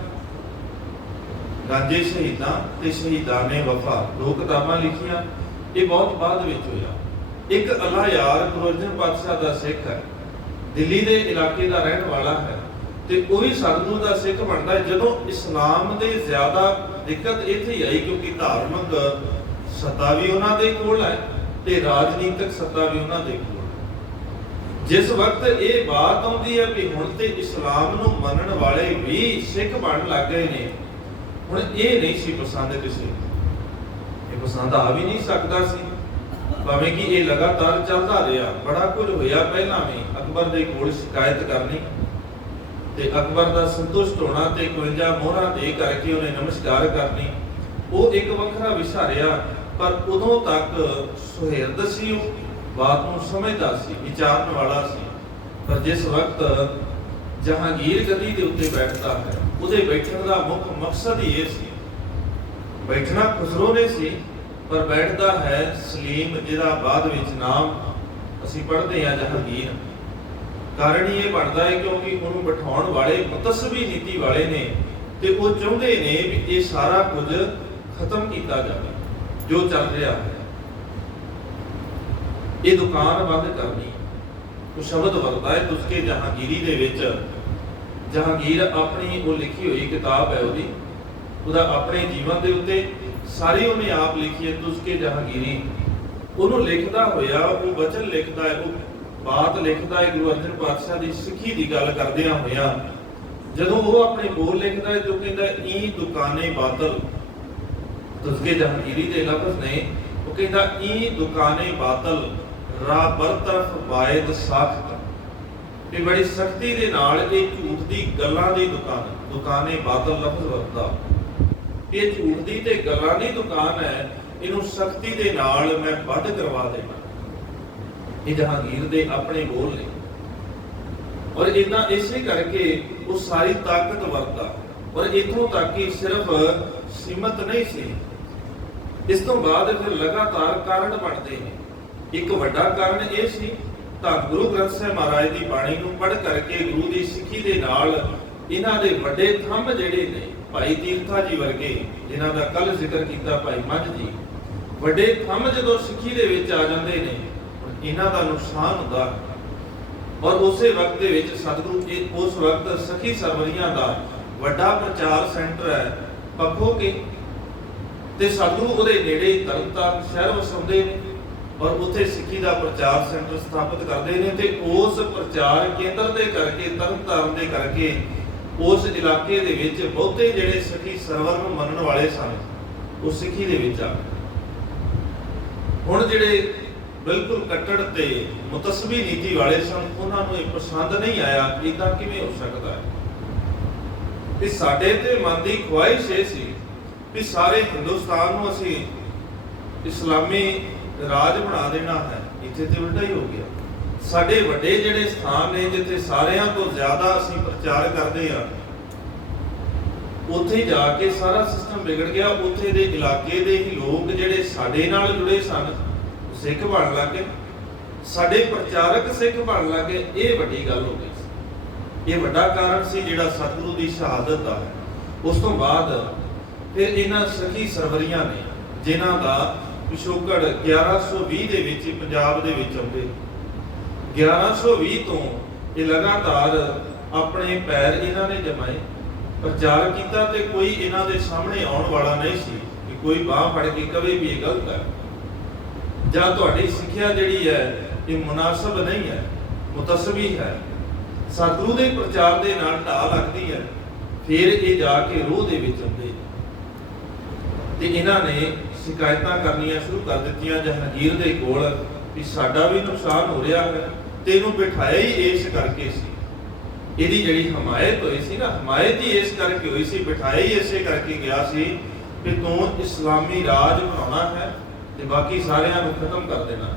ਗਾਂਜੇ ਸ਼ਹੀਦਾਂ ਤੇ ਸ਼ਹੀਦਾਂ ਨੇ ਵਫਾ, ਦੋ ਕਿਤਾਬਾਂ ਲਿਖੀਆਂ। ਇਹ ਬਹੁਤ ਬਾਅਦ ਵਿੱਚ ਹੋਇਆ। ਇੱਕ ਅੱਲਾ ਯਾਰ ਗੁਰੂ ਅਰਜਨ ਪਾਤਸ਼ਾਹ ਦਾ ਸਿੱਖ ਹੈ, ਦਿੱਲੀ ਦੇ ਇਲਾਕੇ ਦਾ ਰਹਿਣ ਵਾਲਾ ਹੈ ਤੇ ਉਹ ਵੀ ਸਤਿਗੁਰੂ ਦਾ ਸਿੱਖ ਬਣਦਾ ਹੈ। ਜਦੋਂ ਇਸਲਾਮ ਦੇ ਜ਼ਿਆਦਾ ਦਿੱਕਤ ਇੱਥੇ ਹੀ ਆਈ, ਕਿਉਂਕਿ ਧਾਰਮਿਕ ਸੱਤਾ ਵੀ ਉਹਨਾਂ ਦੇ ਕੋਲ ਹੈ ਤੇ ਰਾਜਨੀਤਿਕ ਸੱਤਾ ਵੀ ਉਹਨਾਂ ਦੇ ਕੋਲ। ਜਿਸ ਵਕਤ ਇਹ ਬਾਤ ਆਉਂਦੀ ਹੈ ਵੀ ਹੁਣ ਤੇ ਇਸਲਾਮ ਨੂੰ ਮੰਨਣ ਵਾਲੇ ਵੀ ਸਿੱਖ ਬਣਨ ਲੱਗ ਗਏ ਨੇ, ਹੁਣ ਇਹ ਨਹੀਂ ਸੀ ਪਸੰਦ ਕਿਸੇ ਨੂੰ, ਇਹ ਪਸੰਦ ਆ ਵੀ ਨਹੀਂ ਸਕਦਾ ਸੀ। ਭਾਵੇਂ ਕਿ ਇਹ ਲਗਾਤਾਰ ਚੱਲਦਾ ਰਿਹਾ, ਬੜਾ ਕੁਝ ਹੋਇਆ। ਪਹਿਲਾਂ ਵੀ ਅਕਬਰ ਦੇ ਕੋਲ ਸ਼ਿਕਾਇਤ ਕਰਨੀ ਤੇ ਅਕਬਰ ਦਾ ਸੰਤੁਸ਼ਟ ਹੋਣਾ ਤੇ 51 ਮੋਹਰਾਂ ਦੇ ਕਰਕੇ ਉਹਨੇ ਨਮਸਕਾਰ ਕਰਨੀ, ਉਹ ਇੱਕ ਵੱਖਰਾ ਵਿਸ਼ਾ ਰਿਹਾ। ਪਰ ਉਦੋਂ ਤੱਕ ਸੁਹਿਰਦ ਸੀ, ਉਹ ਬਾਤ ਨੂੰ ਸਮਝਦਾ ਸੀ, ਵਿਚਾਰਨ ਵਾਲਾ ਸੀ। ਪਰ ਜਿਸ ਵਕਤ ਜਹਾਂਗੀਰ ਗੱਦੀ ਦੇ ਉੱਤੇ ਬੈਠਦਾ ਹੈ, ਉਹਦੇ ਬੈਠਣ ਦਾ ਮੁੱਖ ਮਕਸਦ ਹੀ ਇਹ ਸੀ। ਬੈਠਣਾ ਖੁਸਰੋ ਨੇ ਸੀ, ਪਰ ਬੈਠਦਾ ਹੈ ਸਲੀਮ, ਜਿਹਦਾ ਬਾਅਦ ਵਿੱਚ ਨਾਮ ਅਸੀਂ ਪੜ੍ਹਦੇ ਹਾਂ ਜਹਾਂਗੀਰ। ਕਾਰਨ ਇਹ ਬਣਦਾ ਹੈ ਕਿਉਂਕਿ ਉਹਨੂੰ ਬਿਠਾਉਣ ਵਾਲੇ ਮੁਤਸਬੀ ਨੀਤੀ ਵਾਲੇ ਨੇ ਤੇ ਉਹ ਚਾਹੁੰਦੇ ਨੇ ਵੀ ਇਹ ਸਾਰਾ ਕੁਝ ਖਤਮ ਕੀਤਾ ਜਾਵੇ ਜੋ ਚੱਲ ਰਿਹਾ ਹੈ। ਇਹ ਦੁਕਾਨ ਬੰਦ ਕਰਨੀ, ਉਹ ਸ਼ਬਦ ਵਰਤਦਾ ਹੈ ਤੁਸਕੇ ਜਹਾਂਗੀਰੀ ਦੇ ਵਿੱਚ। ਜਹਾਂਗੀਰ ਆਪਣੀ ਉਹ ਲਿਖੀ ਹੋਈ ਕਿਤਾਬ ਹੈ ਉਹਦਾ ਆਪਣੇ ਜੀਵਨ ਦੇ ਉੱਤੇ ਸਾਰੀ ਉਹਨੇ ਆਪ ਲਿਖੀ ਹੈ, ਤੁਸਕੇ ਜਹਾਂਗੀਰੀ। ਉਹਨੂੰ ਲਿਖਦਾ ਹੋਇਆ ਉਹ ਵਚਨ ਲਿਖਦਾ ਹੈ, ਉਹ ਬਾਤ ਲਿਖਦਾ ਹੈ ਗੁਰੂ ਅਰਜਨ ਪਾਤਸ਼ਾਹ ਦੀ ਸਿੱਖੀ ਦੀ ਗੱਲ ਕਰਦਿਆਂ ਹੋਇਆ। ਜਦੋਂ ਉਹ ਆਪਣੇ ਬੋਲ ਲਿਖਦਾ ਹੈ ਤਾਂ ਕਹਿੰਦਾ ਈ ਦੁਕਾਨੇ ਬਾਤਲ, ਤੁਸਕੇ ਜਹਾਂਗੀਰੀ ਦੇ ਲਫ਼ਜ਼ ਨੇ। ਉਹ ਕਹਿੰਦਾ ਈ ਦੁਕਾਨੇ ਬਾਤਲ ਰਾ ਬਰਤਰਫ ਬਾਇਦ ਸਾਖਤ, ਕਿ ਬੜੀ ਸਖਤੀ ਦੇ ਨਾਲ ਇਹ ਝੂਠ ਦੀ ਗੱਲਾਂ ਦੀ ਦੁਕਾਨੇ ਬਾਤਲ ਲਫ਼ਜ਼ ਵਰਤਦਾ। ਇਹ ਝੂਠ ਦੀ ਤੇ ਗੱਲਾਂ ਦੀ ਦੁਕਾਨ ਹੈ, ਇਹਨੂੰ ਸਖਤੀ ਦੇ ਨਾਲ ਮੈਂ ਬੰਦ ਕਰਵਾ ਦੇਵਾਂ। ਇਹ ਜਹਾਂਗੀਰ ਦੇ ਆਪਣੇ ਬੋਲ ਨੇ। ਔਰ ਇਦਾਂ ਇਸੇ ਕਰਕੇ ਉਹ ਸਾਰੀ ਤਾਕਤ ਵਰਤਦਾ। ਔਰ ਇਥੋਂ ਤੱਕ ਹੀ ਸਿਰਫ ਸੀਮਤ ਨਹੀਂ ਸੀ, ਇਸ ਤੋਂ ਬਾਅਦ ਫਿਰ ਲਗਾਤਾਰ ਕਾਰਨ ਬਣਦੇ ਨੇ। ਇੱਕ ਵੱਡਾ ਕਾਰਨ ਇਹ ਸੀ ਤਾਂ ਗੁਰੂ ਗ੍ਰੰਥ ਸਾਹਿਬ ਮਹਾਰਾਜ ਦੀ ਬਾਣੀ ਨੂੰ ਪੜ੍ਹ ਕਰਕੇ ਗੁਰੂ ਦੀ ਸਿੱਖੀ ਦੇ ਨਾਲ ਇਹਨਾਂ ਦੇ ਵੱਡੇ ਥੰਮ ਜਿਹੜੇ ਨੇ, ਭਾਈ ਤੀਰਥਾ ਜੀ ਵਰਗੇ ਜਿਨ੍ਹਾਂ ਦਾ ਕੱਲ ਜ਼ਿਕਰ ਕੀਤਾ, ਭਾਈ ਮੰਝ ਜੀ, ਵੱਡੇ ਥੰਮ ਜਦੋਂ ਸਿੱਖੀ ਦੇ ਵਿੱਚ ਆ ਜਾਂਦੇ ਨੇ, ਇਹਨਾਂ ਦਾ ਨੁਕਸਾਨ ਹੁੰਦਾ। ਔਰ ਉਸੇ ਵਕਤ ਦੇ ਵਿੱਚ ਸਤਿਗੁਰੂ ਜੀ ਉਸ ਵਕਤ ਸਖੀ ਸਰਵਰੀਆਂ ਦਾ ਵੱਡਾ ਪ੍ਰਚਾਰ ਸੈਂਟਰ ਹੈ ਪੱਖੋ ਕੇ, ਤੇ ਸਤਿਗੁਰੂ ਉਹਦੇ ਨੇੜੇ ਤਰਨਤਾਰਨ ਸ਼ਹਿਰ ਵਸਾਉਂਦੇ ਨੇ ਔਰ ਉੱਥੇ ਸਿੱਖੀ ਦਾ ਪ੍ਰਚਾਰ ਸੈਂਟਰ ਸਥਾਪਿਤ ਕਰਦੇ ਨੇ। ਤੇ ਉਸ ਪ੍ਰਚਾਰ ਕੇਂਦਰ ਦੇ ਕਰਕੇ, ਤਰਨਤਾਰਨ ਦੇ ਕਰਕੇ, ਉਸ ਇਲਾਕੇ ਦੇ ਵਿੱਚ ਬਹੁਤੇ ਜਿਹੜੇ ਸਖੀ ਸਰਵਰ ਨੂੰ ਮੰਨਣ ਵਾਲੇ ਸਨ, ਉਹ ਸਿੱਖੀ ਦੇ ਵਿੱਚ ਆ ਗਏ। ਹੁਣ ਜਿਹੜੇ ਬਿਲਕੁਲ ਕੱਟੜ ਤੇ ਮੁਤਸਬੀ ਨੀਤੀ ਵਾਲੇ ਸਨ, ਉਹਨਾਂ ਨੂੰ ਇਹ ਪਸੰਦ ਨਹੀਂ ਆਇਆ। ਇਦਾਂ ਕਿਵੇਂ ਹੋ ਸਕਦਾ ਹੈ? ਤੇ ਸਾਡੇ ਤੇ ਮਨ ਦੀ ਖੁਆਇਸ਼ ਇਹ ਸੀ ਵੀ ਸਾਰੇ ਹਿੰਦੁਸਤਾਨ ਨੂੰ ਅਸੀਂ ਇਸਲਾਮੀ ਰਾਜ ਬਣਾ ਦੇਣਾ ਹੈ। ਇੱਥੇ ਤੇ ਉਲਟਾ ਹੀ ਹੋ ਗਿਆ। ਸਾਡੇ ਵੱਡੇ ਜਿਹੜੇ ਸਥਾਨ ਨੇ ਜਿੱਥੇ ਸਾਰਿਆਂ ਤੋਂ ਜ਼ਿਆਦਾ ਅਸੀਂ ਪ੍ਰਚਾਰ ਕਰਦੇ ਆ, ਉੱਥੇ ਜਾ ਕੇ ਸਾਰਾ ਸਿਸਟਮ ਵਿਗੜ ਗਿਆ। ਉੱਥੇ ਦੇ ਇਲਾਕੇ ਦੇ ਹੀ ਲੋਕ ਜਿਹੜੇ ਸਾਡੇ ਨਾਲ ਜੁੜੇ ਸਨ, ਸਿੱਖ ਬਣ ਲੱਗੇ, ਸਾਡੇ ਪ੍ਰਚਾਰਕ ਸਿੱਖ ਬਣ ਲੱਗੇ। ਇਹ ਵੱਡੀ ਗੱਲ ਹੋ ਗਈ ਸੀ। ਇਹ ਵੱਡਾ ਕਾਰਨ ਸੀ ਜਿਹੜਾ ਸਤਿਗੁਰੂ ਦੀ ਸ਼ਹਾਦਤ ਦਾ ਹੈ। ਉਸ ਤੋਂ ਬਾਅਦ ਫਿਰ ਇਹਨਾਂ ਸਖੀ ਸਰਵਰੀਆਂ ਨੇ, ਜਿਨ੍ਹਾਂ ਦਾ ਪਿਛੋਕੜ 1120 ਦੇ ਵਿੱਚ ਪੰਜਾਬ ਦੇ ਵਿੱਚ ਆਉਂਦੇ, 1120 ਤੋਂ ਇਹ ਲਗਾਤਾਰ ਆਪਣੇ ਪੈਰ ਇਹਨਾਂ ਨੇ ਜਮਾਏ, ਪ੍ਰਚਾਰ ਕੀਤਾ, ਤੇ ਕੋਈ ਇਹਨਾਂ ਦੇ ਸਾਹਮਣੇ ਆਉਣ ਵਾਲਾ ਨਹੀਂ ਸੀ ਕਿ ਕੋਈ ਬਾਹ ਫੜ ਕੇ ਕਵੇ ਵੀ ਇਹ ਗਲਤ ਹੈ ਜਾਂ ਤੁਹਾਡੀ ਸਿੱਖਿਆ ਜਿਹੜੀ ਹੈ ਇਹ ਮੁਨਾਸਬ ਨਹੀਂ ਹੈ, ਮੁਤਸਬੀ ਹੈ। ਸਤਿਗੁਰੂ ਦੇ ਪ੍ਰਚਾਰ ਦੇ ਨਾਲ ਢਾਹ ਲੱਗਦੀ ਹੈ। ਫਿਰ ਇਹ ਜਾ ਕੇ ਰੋਹ ਦੇ ਵਿੱਚ ਆਉਂਦੇ ਤੇ ਇਹਨਾਂ ਨੇ ਸ਼ਿਕਾਇਤਾਂ ਕਰਨੀਆਂ ਸ਼ੁਰੂ ਕਰ ਦਿੱਤੀਆਂ ਜਹਾਂਗੀਰ ਦੇ ਕੋਲ ਵੀ ਸਾਡਾ ਵੀ ਨੁਕਸਾਨ ਹੋ ਰਿਹਾ ਹੈ, ਤੈਨੂੰ ਬਿਠਾਇਆ ਹੀ ਇਸ ਕਰਕੇ ਸੀ। ਇਹਦੀ ਜਿਹੜੀ ਹਮਾਇਤ ਹੋਈ ਸੀ ਨਾ, ਹਮਾਇਤ ਹੀ ਇਸ ਕਰਕੇ ਹੋਈ ਸੀ, ਬਿਠਾਇਆ ਹੀ ਇਸੇ ਕਰਕੇ ਗਿਆ ਸੀ ਕਿ ਤੂੰ ਇਸਲਾਮੀ ਰਾਜ ਬਣਾਉਣਾ ਹੈ ਤੇ ਬਾਕੀ ਸਾਰਿਆਂ ਨੂੰ ਖਤਮ ਕਰ ਦੇਣਾ।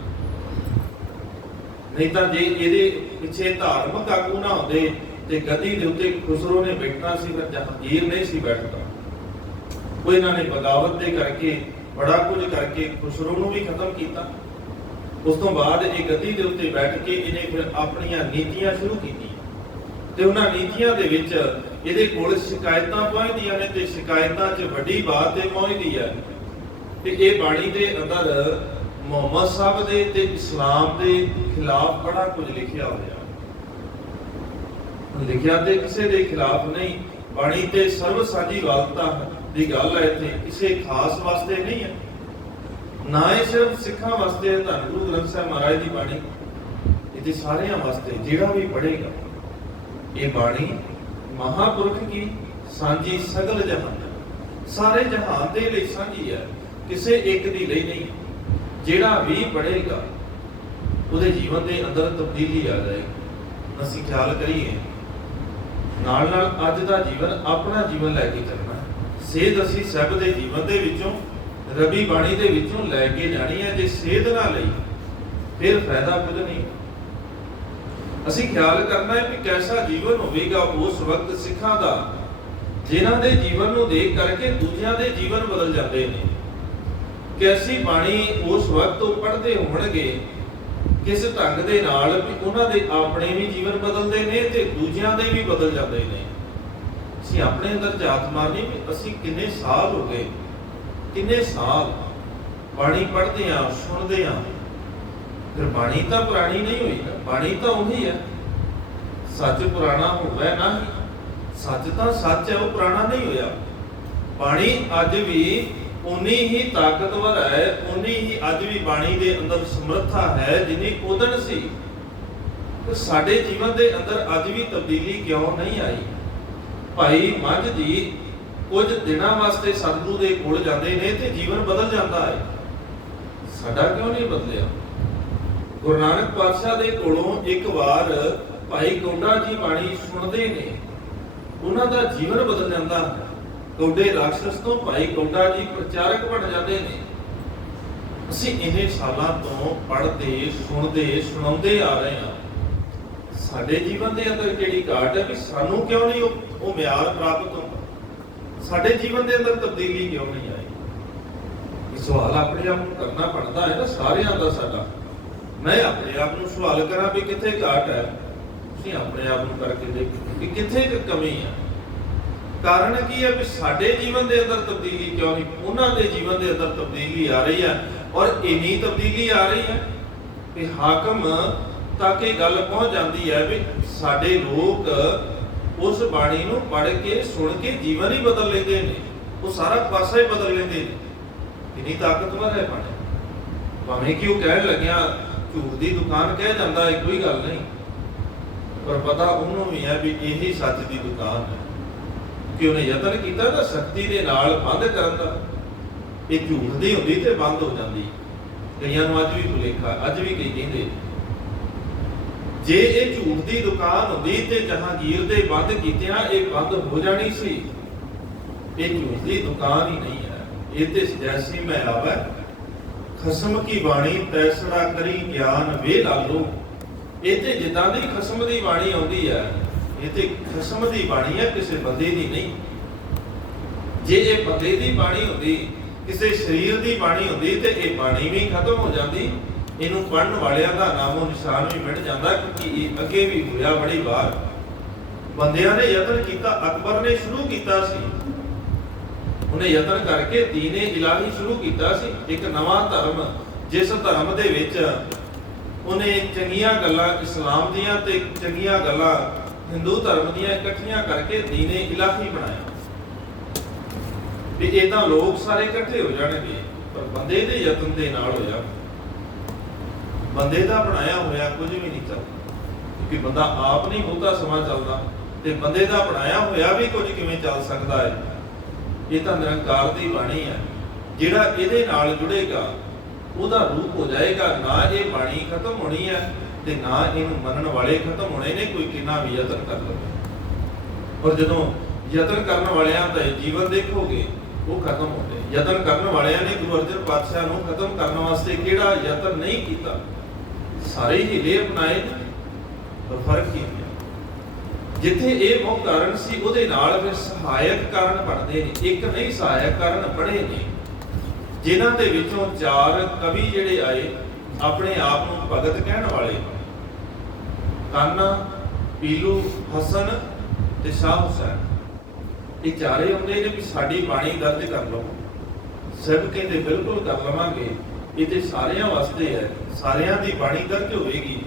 ਨਹੀਂ ਤਾਂ ਜੇ ਇਹਦੇ ਪਿੱਛੇ ਧਾਰਮਿਕ ਆਗੂ ਨਾ ਹੁੰਦੇ ਤੇ ਗੱਦੀ ਦੇ ਉੱਤੇ ਖੁਸਰੋ ਨੇ ਬੈਠਣਾ ਸੀ, ਫਿਰ ਜਹਾਂਗੀਰ ਨਹੀਂ ਸੀ ਬੈਠਦਾ। ਉਹ ਇਹਨਾਂ ਨੇ ਬਗਾਵਤ ਦੇ ਕਰਕੇ ਬੜਾ ਕੁਝ ਕਰਕੇ ਖੁਸਰੋ ਨੂੰ ਵੀ ਖਤਮ ਕੀਤਾ। ਉਸ ਤੋਂ ਬਾਅਦ ਇਹ ਗੱਦੀ ਦੇ ਉੱਤੇ ਬੈਠ ਕੇ ਇਹਨੇ ਫਿਰ ਆਪਣੀਆਂ ਨੀਤੀਆਂ ਸ਼ੁਰੂ ਕੀਤੀਆਂ ਤੇ ਉਹਨਾਂ ਨੀਤੀਆਂ ਦੇ ਵਿੱਚ ਇਹਦੇ ਕੋਲ ਸ਼ਿਕਾਇਤਾਂ ਪਹੁੰਚਦੀਆਂ ਨੇ ਤੇ ਸ਼ਿਕਾਇਤਾਂ 'ਚ ਵੱਡੀ ਬਾਤ ਇਹ ਪਹੁੰਚਦੀ ਹੈ ਕਿ ਇਹ ਬਾਣੀ ਦੇ ਅੰਦਰ ਮੁਹੰਮਦ ਸਾਹਿਬ ਦੇ ਤੇ ਇਸਲਾਮ ਦੇ ਖਿਲਾਫ ਬੜਾ ਕੁਝ ਲਿਖਿਆ ਹੋਇਆ। ਲਿਖਿਆ ਤੇ ਕਿਸੇ ਦੇ ਖਿਲਾਫ ਨਹੀਂ, ਬਾਣੀ ਤੇ ਸਰਵ ਸਾਂਝੀਵਾਲਤਾ ਦੀ ਗੱਲ ਹੈ। ਇੱਥੇ ਕਿਸੇ ਖਾਸ ਵਾਸਤੇ ਨਹੀਂ ਹੈ, ਨਾ ਇਹ ਸਿਰਫ ਸਿੱਖਾਂ ਵਾਸਤੇ ਹੈ। ਧੰਨ ਗੁਰੂ ਗ੍ਰੰਥ ਸਾਹਿਬ ਮਹਾਰਾਜ ਦੀ ਬਾਣੀ ਇਹ ਸਾਰਿਆਂ ਵਾਸਤੇ, ਜਿਹੜਾ ਵੀ ਪੜ੍ਹੇਗਾ ਇਹ ਬਾਣੀ ਮਹਾਪੁਰਖ ਕੀ ਸਾਂਝੀ ਸਗਲ ਜਹਾਨ, ਸਾਰੇ ਜਹਾਨ ਦੇ ਲਈ ਸਾਂਝੀ ਹੈ, ਕਿਸੇ ਇੱਕ ਦੀ ਲਈ ਨਹੀਂ। ਜਿਹੜਾ ਵੀ ਪੜ੍ਹੇਗਾ ਉਹਦੇ ਜੀਵਨ ਦੇ ਅੰਦਰ ਤਬਦੀਲੀ ਆ ਜਾਏਗੀ। ਅਸੀਂ ਖਿਆਲ ਕਰੀਏ, ਨਾਲ ਨਾਲ ਅੱਜ ਦਾ ਜੀਵਨ ਆਪਣਾ ਜੀਵਨ ਲੈ ਕੇ ਚੱਲਣਾ। ਸੇਧ ਅਸੀਂ ਸਭ ਦੇ ਜੀਵਨ ਦੇ ਵਿੱਚੋਂ, ਰਬੀ ਬਾਣੀ ਦੇ ਵਿੱਚੋਂ ਲੈ ਕੇ ਜਾਣੀ ਹੈ। ਜੇ ਸੇਧ ਨਾ ਲਈ ਫਿਰ ਫਾਇਦਾ ਕੁਝ ਨਹੀਂ। ਅਸੀਂ ਖਿਆਲ ਕਰਨਾ ਹੈ ਕਿ ਕੈਸਾ ਜੀਵਨ ਹੋਵੇਗਾ ਉਸ ਵਕਤ ਸਿੱਖਾਂ ਦਾ, ਜਿਨ੍ਹਾਂ ਦੇ ਜੀਵਨ ਨੂੰ ਦੇਖ ਕਰਕੇ ਦੂਜਿਆਂ ਦੇ ਜੀਵਨ ਬਦਲ ਜਾਂਦੇ ਨੇ। ਕੈਸੀ ਬਾਣੀ ਉਸ ਵਕਤ ਉਹ ਪੜ੍ਹਦੇ ਹੋਣਗੇ, ਕਿਸ ਢੰਗ ਦੇ ਨਾਲ ਵੀ ਉਹਨਾਂ ਦੇ ਆਪਣੇ ਵੀ ਜੀਵਨ ਬਦਲਦੇ ਨੇ ਤੇ ਦੂਜਿਆਂ ਦੇ ਵੀ ਬਦਲ ਜਾਂਦੇ ਨੇ। ਅਸੀਂ ਆਪਣੇ ਅੰਦਰ ਝਾਤ ਮਾਰਨੀ ਵੀ ਅਸੀਂ ਕਿੰਨੇ ਸਾਲ ਹੋ ਗਏ, ਕਿੰਨੇ ਸਾਲ ਬਾਣੀ ਪੜ੍ਹਦੇ ਆ, ਸੁਣਦੇ ਆ। ਫਿਰ ਬਾਣੀ ਤਾਂ ਪੁਰਾਣੀ ਨਹੀਂ ਹੋਈ ਨਾ, ਬਾਣੀ ਤਾਂ ਉਹੀ ਹੈ। ਸੱਚ ਪੁਰਾਣਾ ਹੋਵੇ ਨਾ, ਸੱਚ ਤਾਂ ਸੱਚ ਹੈ, ਉਹ ਪੁਰਾਣਾ ਨਹੀਂ ਹੋਇਆ। ਬਾਣੀ ਅੱਜ ਵੀ ਉਨੀ ਹੀ ਤਾਕਤਵਰ ਹੈ, ਉਨੀ ਹੀ ਅੱਜ ਵੀ ਬਾਣੀ ਦੇ ਅੰਦਰ ਸਮਰੱਥਾ ਹੈ ਜਿੰਨੀ ਉਦਣ ਸੀ। ਤੇ ਸਾਡੇ ਜੀਵਨ ਦੇ ਅੰਦਰ ਅੱਜ ਵੀ ਤਬਦੀਲੀ ਕਿਉਂ ਨਹੀਂ ਆਈ? ਭਾਈ ਮੰਝ ਜੀ ਕੁਝ ਦਿਨਾਂ ਵਾਸਤੇ ਸਤਿਗੁਰੂ ਦੇ ਕੋਲ ਜਾਂਦੇ ਨੇ ਤੇ ਜੀਵਨ ਬਦਲ ਜਾਂਦਾ ਹੈ। ਸਾਡਾ ਕਿਉਂ ਨਹੀਂ ਬਦਲਿਆ? ਗੁਰੂ ਨਾਨਕ ਪਾਤਸ਼ਾਹ ਦੇ ਕੋਲੋਂ ਇੱਕ ਵਾਰ ਭਾਈ ਕੌਂਡਾ ਜੀ ਬਾਣੀ ਸੁਣਦੇ ਨੇ, ਉਹਨਾਂ ਦਾ ਜੀਵਨ ਬਦਲ ਜਾਂਦਾ ਹੈ। ਕੌਡੇ ਰਾਖਸ਼ ਤੋਂ ਭਾਈ ਕੌਂਡਾ ਜੀ ਪ੍ਰਚਾਰਕ ਬਣ ਜਾਂਦੇ ਨੇ। ਅਸੀਂ ਇੰਨੇ ਸਾਲਾਂ ਤੋਂ ਪੜ੍ਹਦੇ, ਸੁਣਦੇ, ਸੁਣਾਉਂਦੇ ਆ ਰਹੇ ਹਾਂ। ਸਾਡੇ ਜੀਵਨ ਦੇ ਅੰਦਰ ਕਿਹੜੀ ਘਾਟ ਹੈ ਵੀ ਸਾਨੂੰ ਕਿਉਂ ਨਹੀਂ ਉਹ ਮਿਆਰ ਪ੍ਰਾਪਤ ਹੁੰਦਾ? ਸਾਡੇ ਜੀਵਨ ਦੇ ਅੰਦਰ ਤਬਦੀਲੀ ਕਿਉਂ ਨਹੀਂ ਆਈ? ਇਹ ਸਵਾਲ ਆਪਣੇ ਆਪ ਨੂੰ ਕਰਨਾ ਪੜਦਾ ਹੈ ਨਾ, ਸਾਰਿਆਂ ਦਾ ਸਾਡਾ। ਮੈਂ ਆਪਣੇ ਆਪ ਨੂੰ ਸਵਾਲ ਕਰਾਂ ਵੀ ਕਿੱਥੇ ਘਾਟ ਹੈ, ਤੁਸੀਂ ਆਪਣੇ ਆਪ ਨੂੰ ਕਰਕੇ ਦੇਖੋ ਕਿ ਕਿੱਥੇ ਕੁ ਕਮੀ ਹੈ। ਕਾਰਨ ਕੀ ਹੈ ਵੀ ਸਾਡੇ ਜੀਵਨ ਦੇ ਅੰਦਰ ਤਬਦੀਲੀ ਕਿਉਂ ਨਹੀਂ, ਉਹਨਾਂ ਦੇ ਜੀਵਨ ਦੇ ਅੰਦਰ ਤਬਦੀਲੀ ਆ ਰਹੀ ਹੈ। ਔਰ ਇੰਨੀ ਤਬਦੀਲੀ ਆ ਰਹੀ ਹੈ ਕਿ ਹਾਕਮ ਤੱਕ ਇਹ ਗੱਲ ਪਹੁੰਚ ਜਾਂਦੀ ਹੈ ਵੀ ਸਾਡੇ ਲੋਕ ਉਸ ਬਾਣੀ ਨੂੰ ਪੜ੍ਹ ਕੇ ਸੁਣ ਕੇ ਜੀਵਨ ਹੀ ਬਦਲ ਲੈਂਦੇ ਨੇ, ਉਹ ਸਾਰਾ ਪਾਸਾ ਹੀ ਬਦਲ ਲੈਂਦੇ ਨੇ। ਕਿੰਨੀ ਤਾਕਤਵਰ ਹੈ ਬਾਣੀ। ਭਾਵੇਂ ਕਿ ਉਹ ਕਹਿਣ ਲੱਗਿਆ ਝੂਠ ਦੀ ਦੁਕਾਨ ਕਹਿ ਜਾਂਦਾ ਹੈ, ਕੋਈ ਗੱਲ ਨਹੀਂ, ਪਰ ਪਤਾ ਉਹਨੂੰ ਵੀ ਹੈ ਵੀ ਇਹੀ ਸੱਚ ਦੀ ਦੁਕਾਨ ਹੈ ਕਿ ਉਹਨੇ ਯਤਨ ਕੀਤਾ ਤਾਂ ਸ਼ਕਤੀ ਦੇ ਨਾਲ ਬੰਦ ਕਰਨ ਦਾ। ਇਹ ਝੂਠ ਦੀ ਹੁੰਦੀ ਤੇ ਬੰਦ ਹੋ ਜਾਂਦੀ। ਕਈਆਂ ਨੂੰ ਅੱਜ ਵੀ ਭੁਲੇਖਾ, ਅੱਜ ਵੀ ਕਈ ਕਹਿੰਦੇ ਜੇ ਇਹ ਝੂਠ ਦੀ ਦੁਕਾਨ ਹੁੰਦੀ ਤੇ ਜਹਾਂਗੀਰ ਦੇ ਬੰਦ ਕੀਤਿਆਂ ਇਹ ਬੰਦ ਹੋ ਜਾਣੀ ਸੀ। ਇਹ ਝੂਠ ਦੀ ਦੁਕਾਨ ਹੀ ਨਹੀਂ ਹੈ। ਇਹ ਤੇ ਜੈਸੀ ਮੈਂ ਆਵੈ ਖਸਮ ਕੀ ਬਾਣੀ ਤੈਸੜਾ ਕਰੀ ਗਿਆਨ ਵੇ ਲਾਲੋ। ਇਹ ਤੇ ਜਿੱਦਾਂ ਦੀ ਖਸਮ ਦੀ ਬਾਣੀ ਆਉਂਦੀ ਹੈ, ਇਹ ਤੇ ਖਸਮ ਦੀ ਬਾਣੀ ਹੈ, ਕਿਸੇ ਬੰਦੇ ਦੀ ਨਹੀਂ। ਜੇ ਇਹ ਬੰਦੇ ਦੀ ਬਾਣੀ ਹੁੰਦੀ, ਕਿਸੇ ਸਰੀਰ ਦੀ ਬਾਣੀ ਹੁੰਦੀ ਤੇ ਇਹ ਬਾਣੀ ਵੀ ਖਤਮ ਹੋ ਜਾਂਦੀ। ਇਹਨੂੰ ਪੜ੍ਹਨ ਵਾਲਿਆਂ ਦਾ ਨਾਮੋ ਨਿਸ਼ਾਨ ਵੀ ਮਿਟ ਜਾਂਦਾ, ਕਿਉਂਕਿ ਇਹ ਅੱਗੇ ਵੀ ਹੋਇਆ ਬੜੀ ਵਾਰ। ਬੰਦਿਆਂ ਨੇ ਯਤਨ ਕੀਤਾ, ਅਕਬਰ ਨੇ ਸ਼ੁਰੂ ਕੀਤਾ ਸੀ, ਉਹਨੇ ਯਤਨ ਕਰਕੇ ਦੀਨੇ ਇਲਾਹੀ ਸ਼ੁਰੂ ਕੀਤਾ ਸੀ, ਇੱਕ ਨਵਾਂ ਧਰਮ, ਜਿਸ ਧਰਮ ਦੇ ਵਿੱਚ ਉਹਨੇ ਚੰਗੀਆਂ ਗੱਲਾਂ ਇਸਲਾਮ ਦੀਆਂ ਤੇ ਚੰਗੀਆਂ ਗੱਲਾਂ ਹਿੰਦੂ ਧਰਮ ਦੀਆਂ ਇਕੱਠੀਆਂ ਕਰਕੇ ਦੀਨੇ ਇਲਾਹੀ ਬਣਾਇਆ। ਤੇ ਇਹ ਤਾਂ ਲੋਕ ਸਾਰੇ ਇਕੱਠੇ ਹੋ ਜਾਣਗੇ, ਪਰ ਬੰਦੇ ਦੇ ਯਤਨ ਦੇ ਨਾਲ ਹੋਇਆ। ਬੰਦੇ ਦਾ ਬਣਾਇਆ ਹੋਇਆ ਕੁਝ ਵੀ ਨਹੀਂ ਚੱਲਦਾ, ਕਿਉਂਕਿ ਬੰਦਾ ਆਪ ਨਹੀਂ ਬਹੁਤਾ ਸਮਾਂ ਚੱਲਦਾ, ਤੇ ਬੰਦੇ ਦਾ ਬਣਾਇਆ ਹੋਇਆ ਵੀ ਕੁਝ ਕਿਵੇਂ ਚੱਲ ਸਕਦਾ ਹੈ। ਇਹ ਤਾਂ ਨਿਰੰਕਾਰ ਦੀ ਬਾਣੀ ਹੈ। ਜਿਹੜਾ ਇਹਦੇ ਨਾਲ ਜੁੜੇਗਾ ਉਹਦਾ ਰੂਪ ਹੋ ਜਾਏਗਾ। ਨਾ ਇਹ ਬਾਣੀ ਖਤਮ ਹੋਣੀ ਹੈ ਤੇ ਨਾ ਇਹਨੂੰ ਮੰਨਣ ਵਾਲੇ ਖਤਮ ਹੋਣੇ ਨੇ, ਕੋਈ ਕਿੰਨਾ ਵੀ ਯਤਨ ਕਰ ਲਵੇ। ਔਰ ਜਦੋਂ ਯਤਨ ਕਰਨ ਵਾਲਿਆਂ ਦਾ ਜੀਵਨ ਦੇਖੋਗੇ ਉਹ ਖਤਮ ਹੋ ਗਏ। ਯਤਨ ਕਰਨ ਵਾਲਿਆਂ ਨੇ ਗੁਰੂ ਅਰਜਨ ਪਾਤਸ਼ਾਹ ਨੂੰ ਖਤਮ ਕਰਨ ਵਾਸਤੇ ਕਿਹੜਾ ਯਤਨ ਨਹੀਂ ਕੀਤਾ, ਸਾਰੇ ਹੀ ਹੀਲੇ ਅਪਣਾਏ, ਪਰ ਫਰਕ ਕੀ ਹੈ। ਜਿੱਥੇ ਇਹ ਮੁੱਖ ਕਾਰਨ ਸੀ ਉਹਦੇ ਨਾਲ ਫਿਰ ਸਹਾਇਕ ਕਾਰਨ ਬਣਦੇ ਨੇ। ਇੱਕ ਨਹੀਂ, ਸਹਾਇਕ ਕਾਰਨ ਬਣੇ ਨੇ, ਜਿਨ੍ਹਾਂ ਦੇ ਵਿੱਚੋਂ 4 ਕਵੀ ਜਿਹੜੇ ਆਏ ਆਪਣੇ ਆਪ ਨੂੰ ਭਗਤ ਕਹਿਣ ਵਾਲੇ, ਕਾਨਾ, ਪੀਲੂ, ਹਸਨ ਤੇ ਸ਼ਾਹ ਹੁਸੈਨ। ਇਹ ਚਾਰੇ ਹੁੰਦੇ ਨੇ ਵੀ ਸਾਡੀ ਬਾਣੀ ਦਰਜ ਕਰ ਲਓ। ਸਭ ਕਹਿੰਦੇ ਬਿਲਕੁਲ ਕਰ ਲਵਾਂਗੇ, ਇਹ ਤੇ ਸਾਰਿਆਂ ਵਾਸਤੇ ਹੈ, ਸਾਰਿਆਂ ਦੀ ਬਾਣੀ ਦਰਜ ਹੋਵੇਗੀ।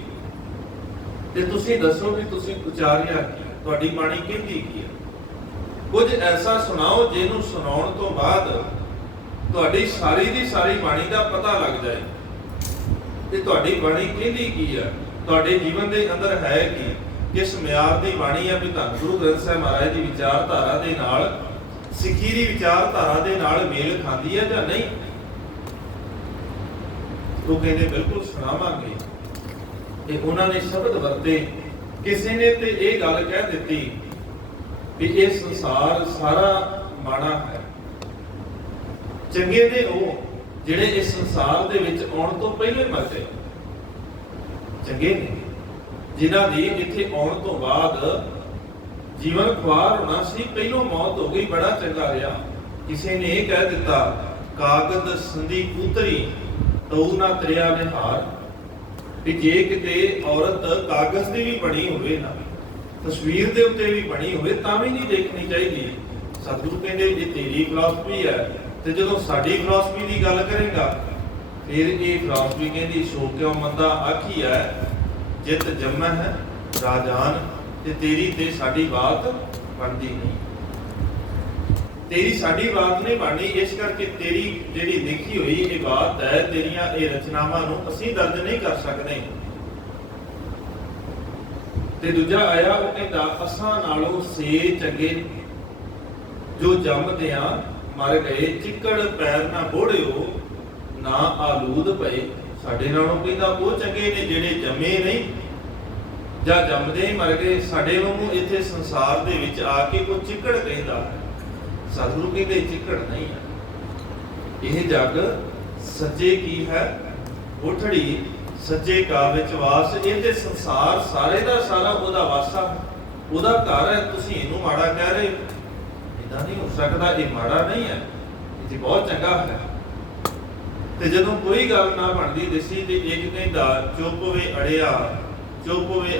ਤੇ ਤੁਸੀਂ ਦੱਸੋ ਵੀ ਤੁਸੀਂ ਉਚਾਰਿਆ ਕੀ, ਤੁਹਾਡੀ ਬਾਣੀ ਕਹਿੰਦੀ ਕੀ ਹੈ। ਕੁਝ ਐਸਾ ਸੁਣਾਓ ਜਿਹਨੂੰ ਸੁਣਾਉਣ ਤੋਂ ਬਾਅਦ ਤੁਹਾਡੀ ਸਾਰੀ ਦੀ ਸਾਰੀ ਬਾਣੀ ਦਾ ਪਤਾ ਲੱਗ ਜਾਏ ਤੇ ਤੁਹਾਡੀ ਬਾਣੀ ਕਹਿੰਦੀ ਕੀ ਹੈ, ਤੁਹਾਡੇ ਜੀਵਨ ਦੇ ਅੰਦਰ ਹੈ ਕੀ, ਕਿਸ ਮਿਆਰ ਦੀ ਬਾਣੀ ਹੈ। ਵੀ ਧੰਨ ਗੁਰੂ ਗ੍ਰੰਥ ਸਾਹਿਬ ਮਹਾਰਾਜ ਦੀ ਵਿਚਾਰਧਾਰਾ ਦੇ ਨਾਲ, ਸਿੱਖੀ ਦੀ ਵਿਚਾਰਧਾਰਾ ਦੇ ਨਾਲ ਮੇਲ ਖਾਂਦੀ ਹੈ ਜਾਂ ਨਹੀਂ। ਉਹ ਕਹਿੰਦੇ ਬਿਲਕੁਲ ਸੁਣਾਵਾਂਗੇ। ਤੇ ਉਹਨਾਂ ਨੇ ਸ਼ਬਦ ਵਰਤੇ। ਕਿਸੇ ਨੇ ਤੇ ਇਹ ਗੱਲ ਕਹਿ ਦਿੱਤੀ ਵੀ ਇਹ ਸੰਸਾਰ ਸਾਰਾ ਮਾੜਾ ਹੈ। ਚੰਗੇ ਨੇ ਉਹ ਜਿਹੜੇ ਇਸ ਸੰਸਾਰ ਦੇ ਵਿੱਚ ਆਉਣ ਤੋਂ ਪਹਿਲੇ ਮਰ ਗਏ। ਚੰਗੇ ਨੇ ਜਿਨ੍ਹਾਂ ਦੀ ਇੱਥੇ ਆਉਣ ਤੋਂ ਬਾਅਦ ਜੀਵਨ ਖੁਆਰ ਹੋਣਾ ਸੀ, ਪਹਿਲੋਂ ਮੌਤ ਹੋ ਗਈ, ਬੜਾ ਚੰਗਾ ਰਿਹਾ। ਕਿਸੇ ਨੇ ਇਹ ਕਹਿ ਦਿੱਤਾ ਕਾਗਦ ਸੰਧੀ ਕੂਤਰੀ ਤਉ ਨਾ ਤਰਿਆ ਨਿਹਾਰ, ਕਿ ਜੇ ਕਿਤੇ ਔਰਤ ਕਾਗਜ਼ ਦੀ ਵੀ ਬਣੀ ਹੋਵੇ ਨਾ, ਤਸਵੀਰ ਦੇ ਉੱਤੇ ਵੀ ਬਣੀ ਹੋਵੇ, ਤਾਂ ਵੀ ਨਹੀਂ ਦੇਖਣੀ ਚਾਹੀਦੀ। ਸਤਿਗੁਰੂ ਕਹਿੰਦੇ ਇਹ ਤੇਰੀ ਫਿਲਾਸਫੀ ਹੈ, ਤੇ ਜਦੋਂ ਸਾਡੀ ਫਿਲਾਸਫੀ ਦੀ ਗੱਲ ਕਰੇਗਾ ਫਿਰ ਇਹ ਫਿਲਾਸਫੀ ਕਹਿੰਦੀ ਸੋ ਕਿਉ ਮੰਦਾ ਆਖੀ ਹੈ ਜਿਤ ਜੰਮੈ ਹੈ ਰਾਜਾਨ, ਤੇ ਤੇਰੀ ਤੇ ਸਾਡੀ ਬਾਤ ਬਣਦੀ ਨਹੀਂ। ਤੇਰੀ ਸਾਡੀ ਬਾਤ ਨਹੀਂ ਬਣਨੀ, ਇਸ ਕਰਕੇ ਤੇਰੀ ਜਿਹੜੀ ਲਿਖੀ ਹੋਈ ਇਹ ਬਾਤ ਹੈ, ਤੇਰੀਆਂ ਇਹ ਰਚਨਾਵਾਂ ਨੂੰ ਅਸੀਂ ਦਰਜ ਨਹੀਂ ਕਰ ਸਕਦੇ। ਤੇ ਦੂਜਾ ਆਇਆ ਉਹ ਕਹਿੰਦਾ ਅਸਾਂ ਨਾਲੋਂ ਸੇ ਚੰਗੇ ਜੋ ਜੰਮਦਿਆਂ ਮਰ ਗਏ, ਚਿੱਕੜ ਪੈਰ ਨਾ ਬੋੜਿਓ ਨਾ ਆਲੂਦ ਪਏ। ਸਾਡੇ ਨਾਲੋਂ ਕਹਿੰਦਾ ਉਹ ਚੰਗੇ ਨੇ ਜਿਹੜੇ ਜੰਮੇ ਨਹੀਂ ਜਾਂ ਜੰਮਦੇ ਹੀ ਮਰ ਗਏ। ਸਾਡੇ ਵਾਂਗੂ ਇੱਥੇ ਸੰਸਾਰ ਦੇ ਵਿੱਚ ਆ ਕੇ ਕੋਈ ਚਿੱਕੜ ਕਹਿੰਦਾ ਹੈ। ਸਤਿਗੁਰੂ ਕਹਿੰਦੇ ਚਿੱਕੜ ਨਹੀਂ ਹੈ। ਇਹ ਜਗ ਸੱਜੇ ਕੀ ਹੈ ਉਠੜੀ ਸੱਜੇ ਕਾ ਵਿੱਚ ਵਾਸ। ਇਹ ਤੇ ਸੰਸਾਰ ਸਾਰੇ ਦਾ ਸਾਰਾ ਉਹਦਾ ਵਾਸਾ, ਉਹਦਾ ਘਰ ਹੈ। ਤੁਸੀਂ ਇਹਨੂੰ ਮਾੜਾ ਕਹਿ ਰਹੇ, ਇਦਾਂ ਨਹੀਂ ਹੋ ਸਕਦਾ। ਇਹ ਮਾੜਾ ਨਹੀਂ ਹੈ, ਇਹ ਬਹੁਤ ਚੰਗਾ ਹੈ। ਤੇ ਜਦੋਂ ਕੋਈ ਗੱਲ ਨਾ ਬਣਦੀ ਦਿਸੀ ਤੇ ਇੱਕ ਕਹਿੰਦਾ ਚੁੱਪ ਵੇ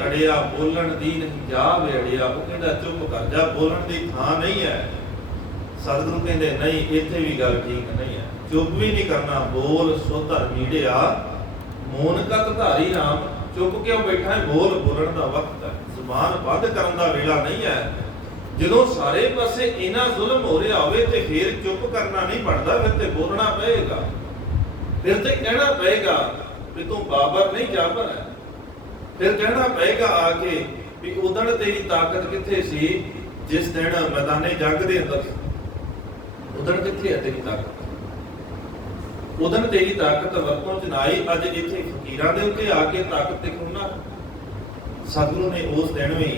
ਅੜਿਆ ਬੋਲਣ ਦੀ ਨਹੀਂ ਜਾ ਵੇ ਅੜਿਆ। ਉਹ ਕਹਿੰਦਾ ਚੁੱਪ ਕਰ ਜਾ, ਬੋਲਣ ਦੀ ਥਾਂ ਨਹੀਂ ਹੈ। ਸਤਿਗੁਰੂ ਕਹਿੰਦੇ ਨਹੀਂ, ਇੱਥੇ ਵੀ ਗੱਲ ਠੀਕ ਨਹੀਂ ਹੈ, ਚੁੱਪ ਵੀ ਨਹੀਂ ਕਰਨਾ। ਬੋਲ ਸੋ ਧਰਮੀੜਿਆ ਮੋਨ ਕਤ ਧਾਰੀ ਰਾਮ। ਚੁੱਪ ਕਿਉਂ ਬੈਠਾ ਹੈ? ਬੋਲਣ ਦਾ ਵਕਤ ਹੈ, ਜ਼ੁਬਾਨ ਬੰਦ ਕਰਨ ਦਾ ਵੇਲਾ ਨਹੀਂ ਹੈ। ਜਦੋਂ ਸਾਰੇ ਪਾਸੇ ਇੰਨਾ ਜ਼ੁਲਮ ਹੋ ਰਿਹਾ ਹੋਵੇ ਤੇ ਫਿਰ ਚੁੱਪ ਕਰਨਾ ਨਹੀਂ ਬਣਦਾ, ਫਿਰ ਤੇ ਬੋਲਣਾ ਪਏਗਾ, ਫਿਰ ਤੇ ਕਹਿਣਾ ਪਏਗਾ ਵੀ ਤੂੰ ਬਾਬਰ ਨਹੀਂ ਜਾਬਰ ਹੈ। ਫਿਰ ਕਹਿਣਾ ਪਏਗਾ ਆ ਕੇ ਵੀ ਉਦਣ ਤੇਰੀ ਤਾਕਤ ਕਿੱਥੇ ਸੀ ਜਿਸ ਦਿਨ ਮੈਦਾਨੇ ਜੰਗ ਦੇ ਅੰਦਰ? ਉਦਣ ਕਿੱਥੇ ਹੈ ਤੇਰੀ ਤਾਕਤ? ਉਦਣ ਤੇਰੀ ਤਾਕਤ ਵਰਤੋਂ ਚ ਨਾ ਆਈ, ਅੱਜ ਇੱਥੇ ਫਕੀਰਾਂ ਦੇ ਉੱਤੇ ਆ ਕੇ ਤਾਕਤ ਦਿਖਾਉਣਾ। ਸਤਿਗੁਰੂ ਨੇ ਉਸ ਦਿਨ ਵੀ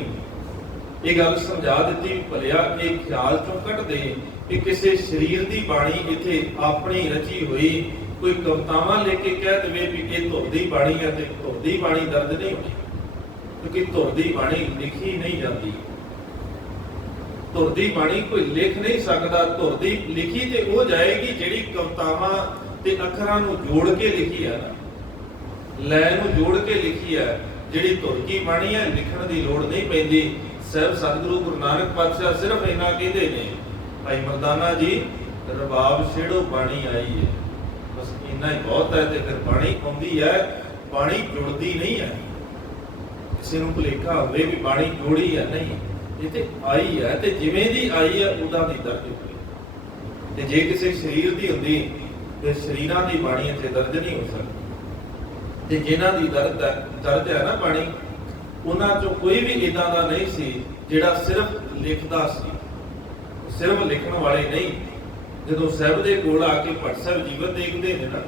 ਇਹ ਗੱਲ ਸਮਝਾ ਦਿੱਤੀ, ਭਲਿਆ ਇਹ ਖਿਆਲ ਚੋਂ ਕੱਢ ਦੇ ਕਿ ਕਿਸੇ ਸਰੀਰ ਦੀ ਬਾਣੀ ਇੱਥੇ ਆਪਣੀ ਰਚੀ ਹੋਈ ਕੋਈ ਕਵਿਤਾਵਾਂ ਲੈ ਕੇ ਕਹਿ ਦੇਵੇ ਵੀ ਇਹ ਧੁਰ ਦੀ ਬਾਣੀ ਹੈ ਤੇ ਧੁਰ ਦੀ ਬਾਣੀ ਦਰਜ ਨਹੀਂ ਹੋਣੀ, ਕਿਉਂਕਿ ਧੁਰ ਦੀ ਬਾਣੀ ਲਿਖੀ ਨਹੀਂ ਜਾਂਦੀ। ਧੁਰ ਦੀ ਬਾਣੀ ਕੋਈ ਲਿਖ ਨਹੀਂ ਸਕਦਾ। ਧੁਰ ਦੀ ਲਿਖੀ ਤੇ ਉਹ ਜਾਏਗੀ ਜਿਹੜੀ ਕਵਿਤਾਵਾਂ ਤੇ ਅੱਖਰਾਂ ਨੂੰ ਜੋੜ ਕੇ ਲਿਖੀ ਹੈ ਨਾ, ਲੈ ਨੂੰ ਜੋੜ ਕੇ ਲਿਖੀ ਹੈ। ਜਿਹੜੀ ਧੁਰ ਦੀ ਬਾਣੀ ਹੈ ਲਿਖਣ ਦੀ ਲੋੜ ਨਹੀਂ ਪੈਂਦੀ। ਸਹਿਬ ਸਤਿਗੁਰੂ ਗੁਰੂ ਨਾਨਕ ਪਾਤਸ਼ਾਹ ਸਿਰਫ ਇੰਨਾ ਕਹਿੰਦੇ ਨੇ, ਭਾਈ ਮਰਦਾਨਾ ਜੀ ਰਬਾਬ ਛੇੜੋ ਬਾਣੀ ਆਈ ਹੈ, ਬਸ ਇੰਨਾ ਹੀ ਬਹੁਤ ਹੈ। ਤੇ ਫਿਰ ਬਾਣੀ ਆਉਂਦੀ ਹੈ, ਬਾਣੀ ਜੁੜਦੀ ਨਹੀਂ ਹੈ। ਕਿਸੇ ਨੂੰ ਭੁਲੇਖਾ ਹੋਵੇ ਵੀ ਬਾਣੀ ਜੋੜੀ ਹੈ, ਨਹੀਂ, ਇਹ ਤੇ ਆਈ ਹੈ ਤੇ ਜਿਵੇਂ ਦੀ ਆਈ ਹੈ ਉਦਾਂ ਦੀ ਦਰਜ ਹੋਈ। ਤੇ ਜੇ ਕਿਸੇ ਸਰੀਰ ਦੀ ਹੁੰਦੀ ਤੇ ਸਰੀਰਾਂ ਦੀ ਬਾਣੀ ਇੱਥੇ ਦਰਜ ਨਹੀਂ ਹੋ ਸਕਦੀ। ਤੇ ਜਿਨ੍ਹਾਂ ਦੀ ਦਰਜ ਹੈ ਨਾ ਬਾਣੀ, ਉਹਨਾਂ ਚੋਂ ਕੋਈ ਵੀ ਇਦਾਂ ਦਾ ਨਹੀਂ ਸੀ ਜਿਹੜਾ ਸਿਰਫ ਲਿਖਦਾ ਸੀ, ਸਿਰਫ ਲਿਖਣ ਵਾਲੇ ਨਹੀਂ। ਜਦੋਂ ਸਾਹਿਬ ਦੇ ਕੋਲ ਆ ਕੇ ਭੱਟ ਸਾਹਿਬ ਜੀਵਨ ਦੇਖਦੇ ਨੇ ਨਾ,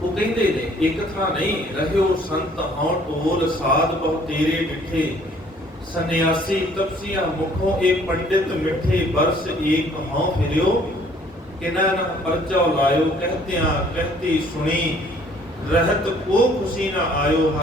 ਉਹ ਕਹਿੰਦੇ ਨੇ ਇੱਕ ਥਾਂ ਨਹੀਂ ਰਹਿਓ ਸੰਤ ਹਉ ਢੋਲ ਸਾਧ ਬਹੁ ਤੇਰੇ ਡਿਠੇ, ਸੰਨਿਆਸੀ ਤਪਸੀਆਂ ਮੁਖੋਂ ਇਹ ਪੰਡਿਤ ਮਿੱਠੇ, ਬਰਸ ਏਕ ਹਉ ਫਿਰਿਓ ਕਿਨਾ ਨਾ ਪਰਚਾ ਲਾਇਓ, ਕਹਤਿਆਂ ਕਹਤੀ ਸੁਣੀ ਰਹਿਤ ਕੋ ਖੁਸ਼ੀ ਨਾ ਆਇਓ।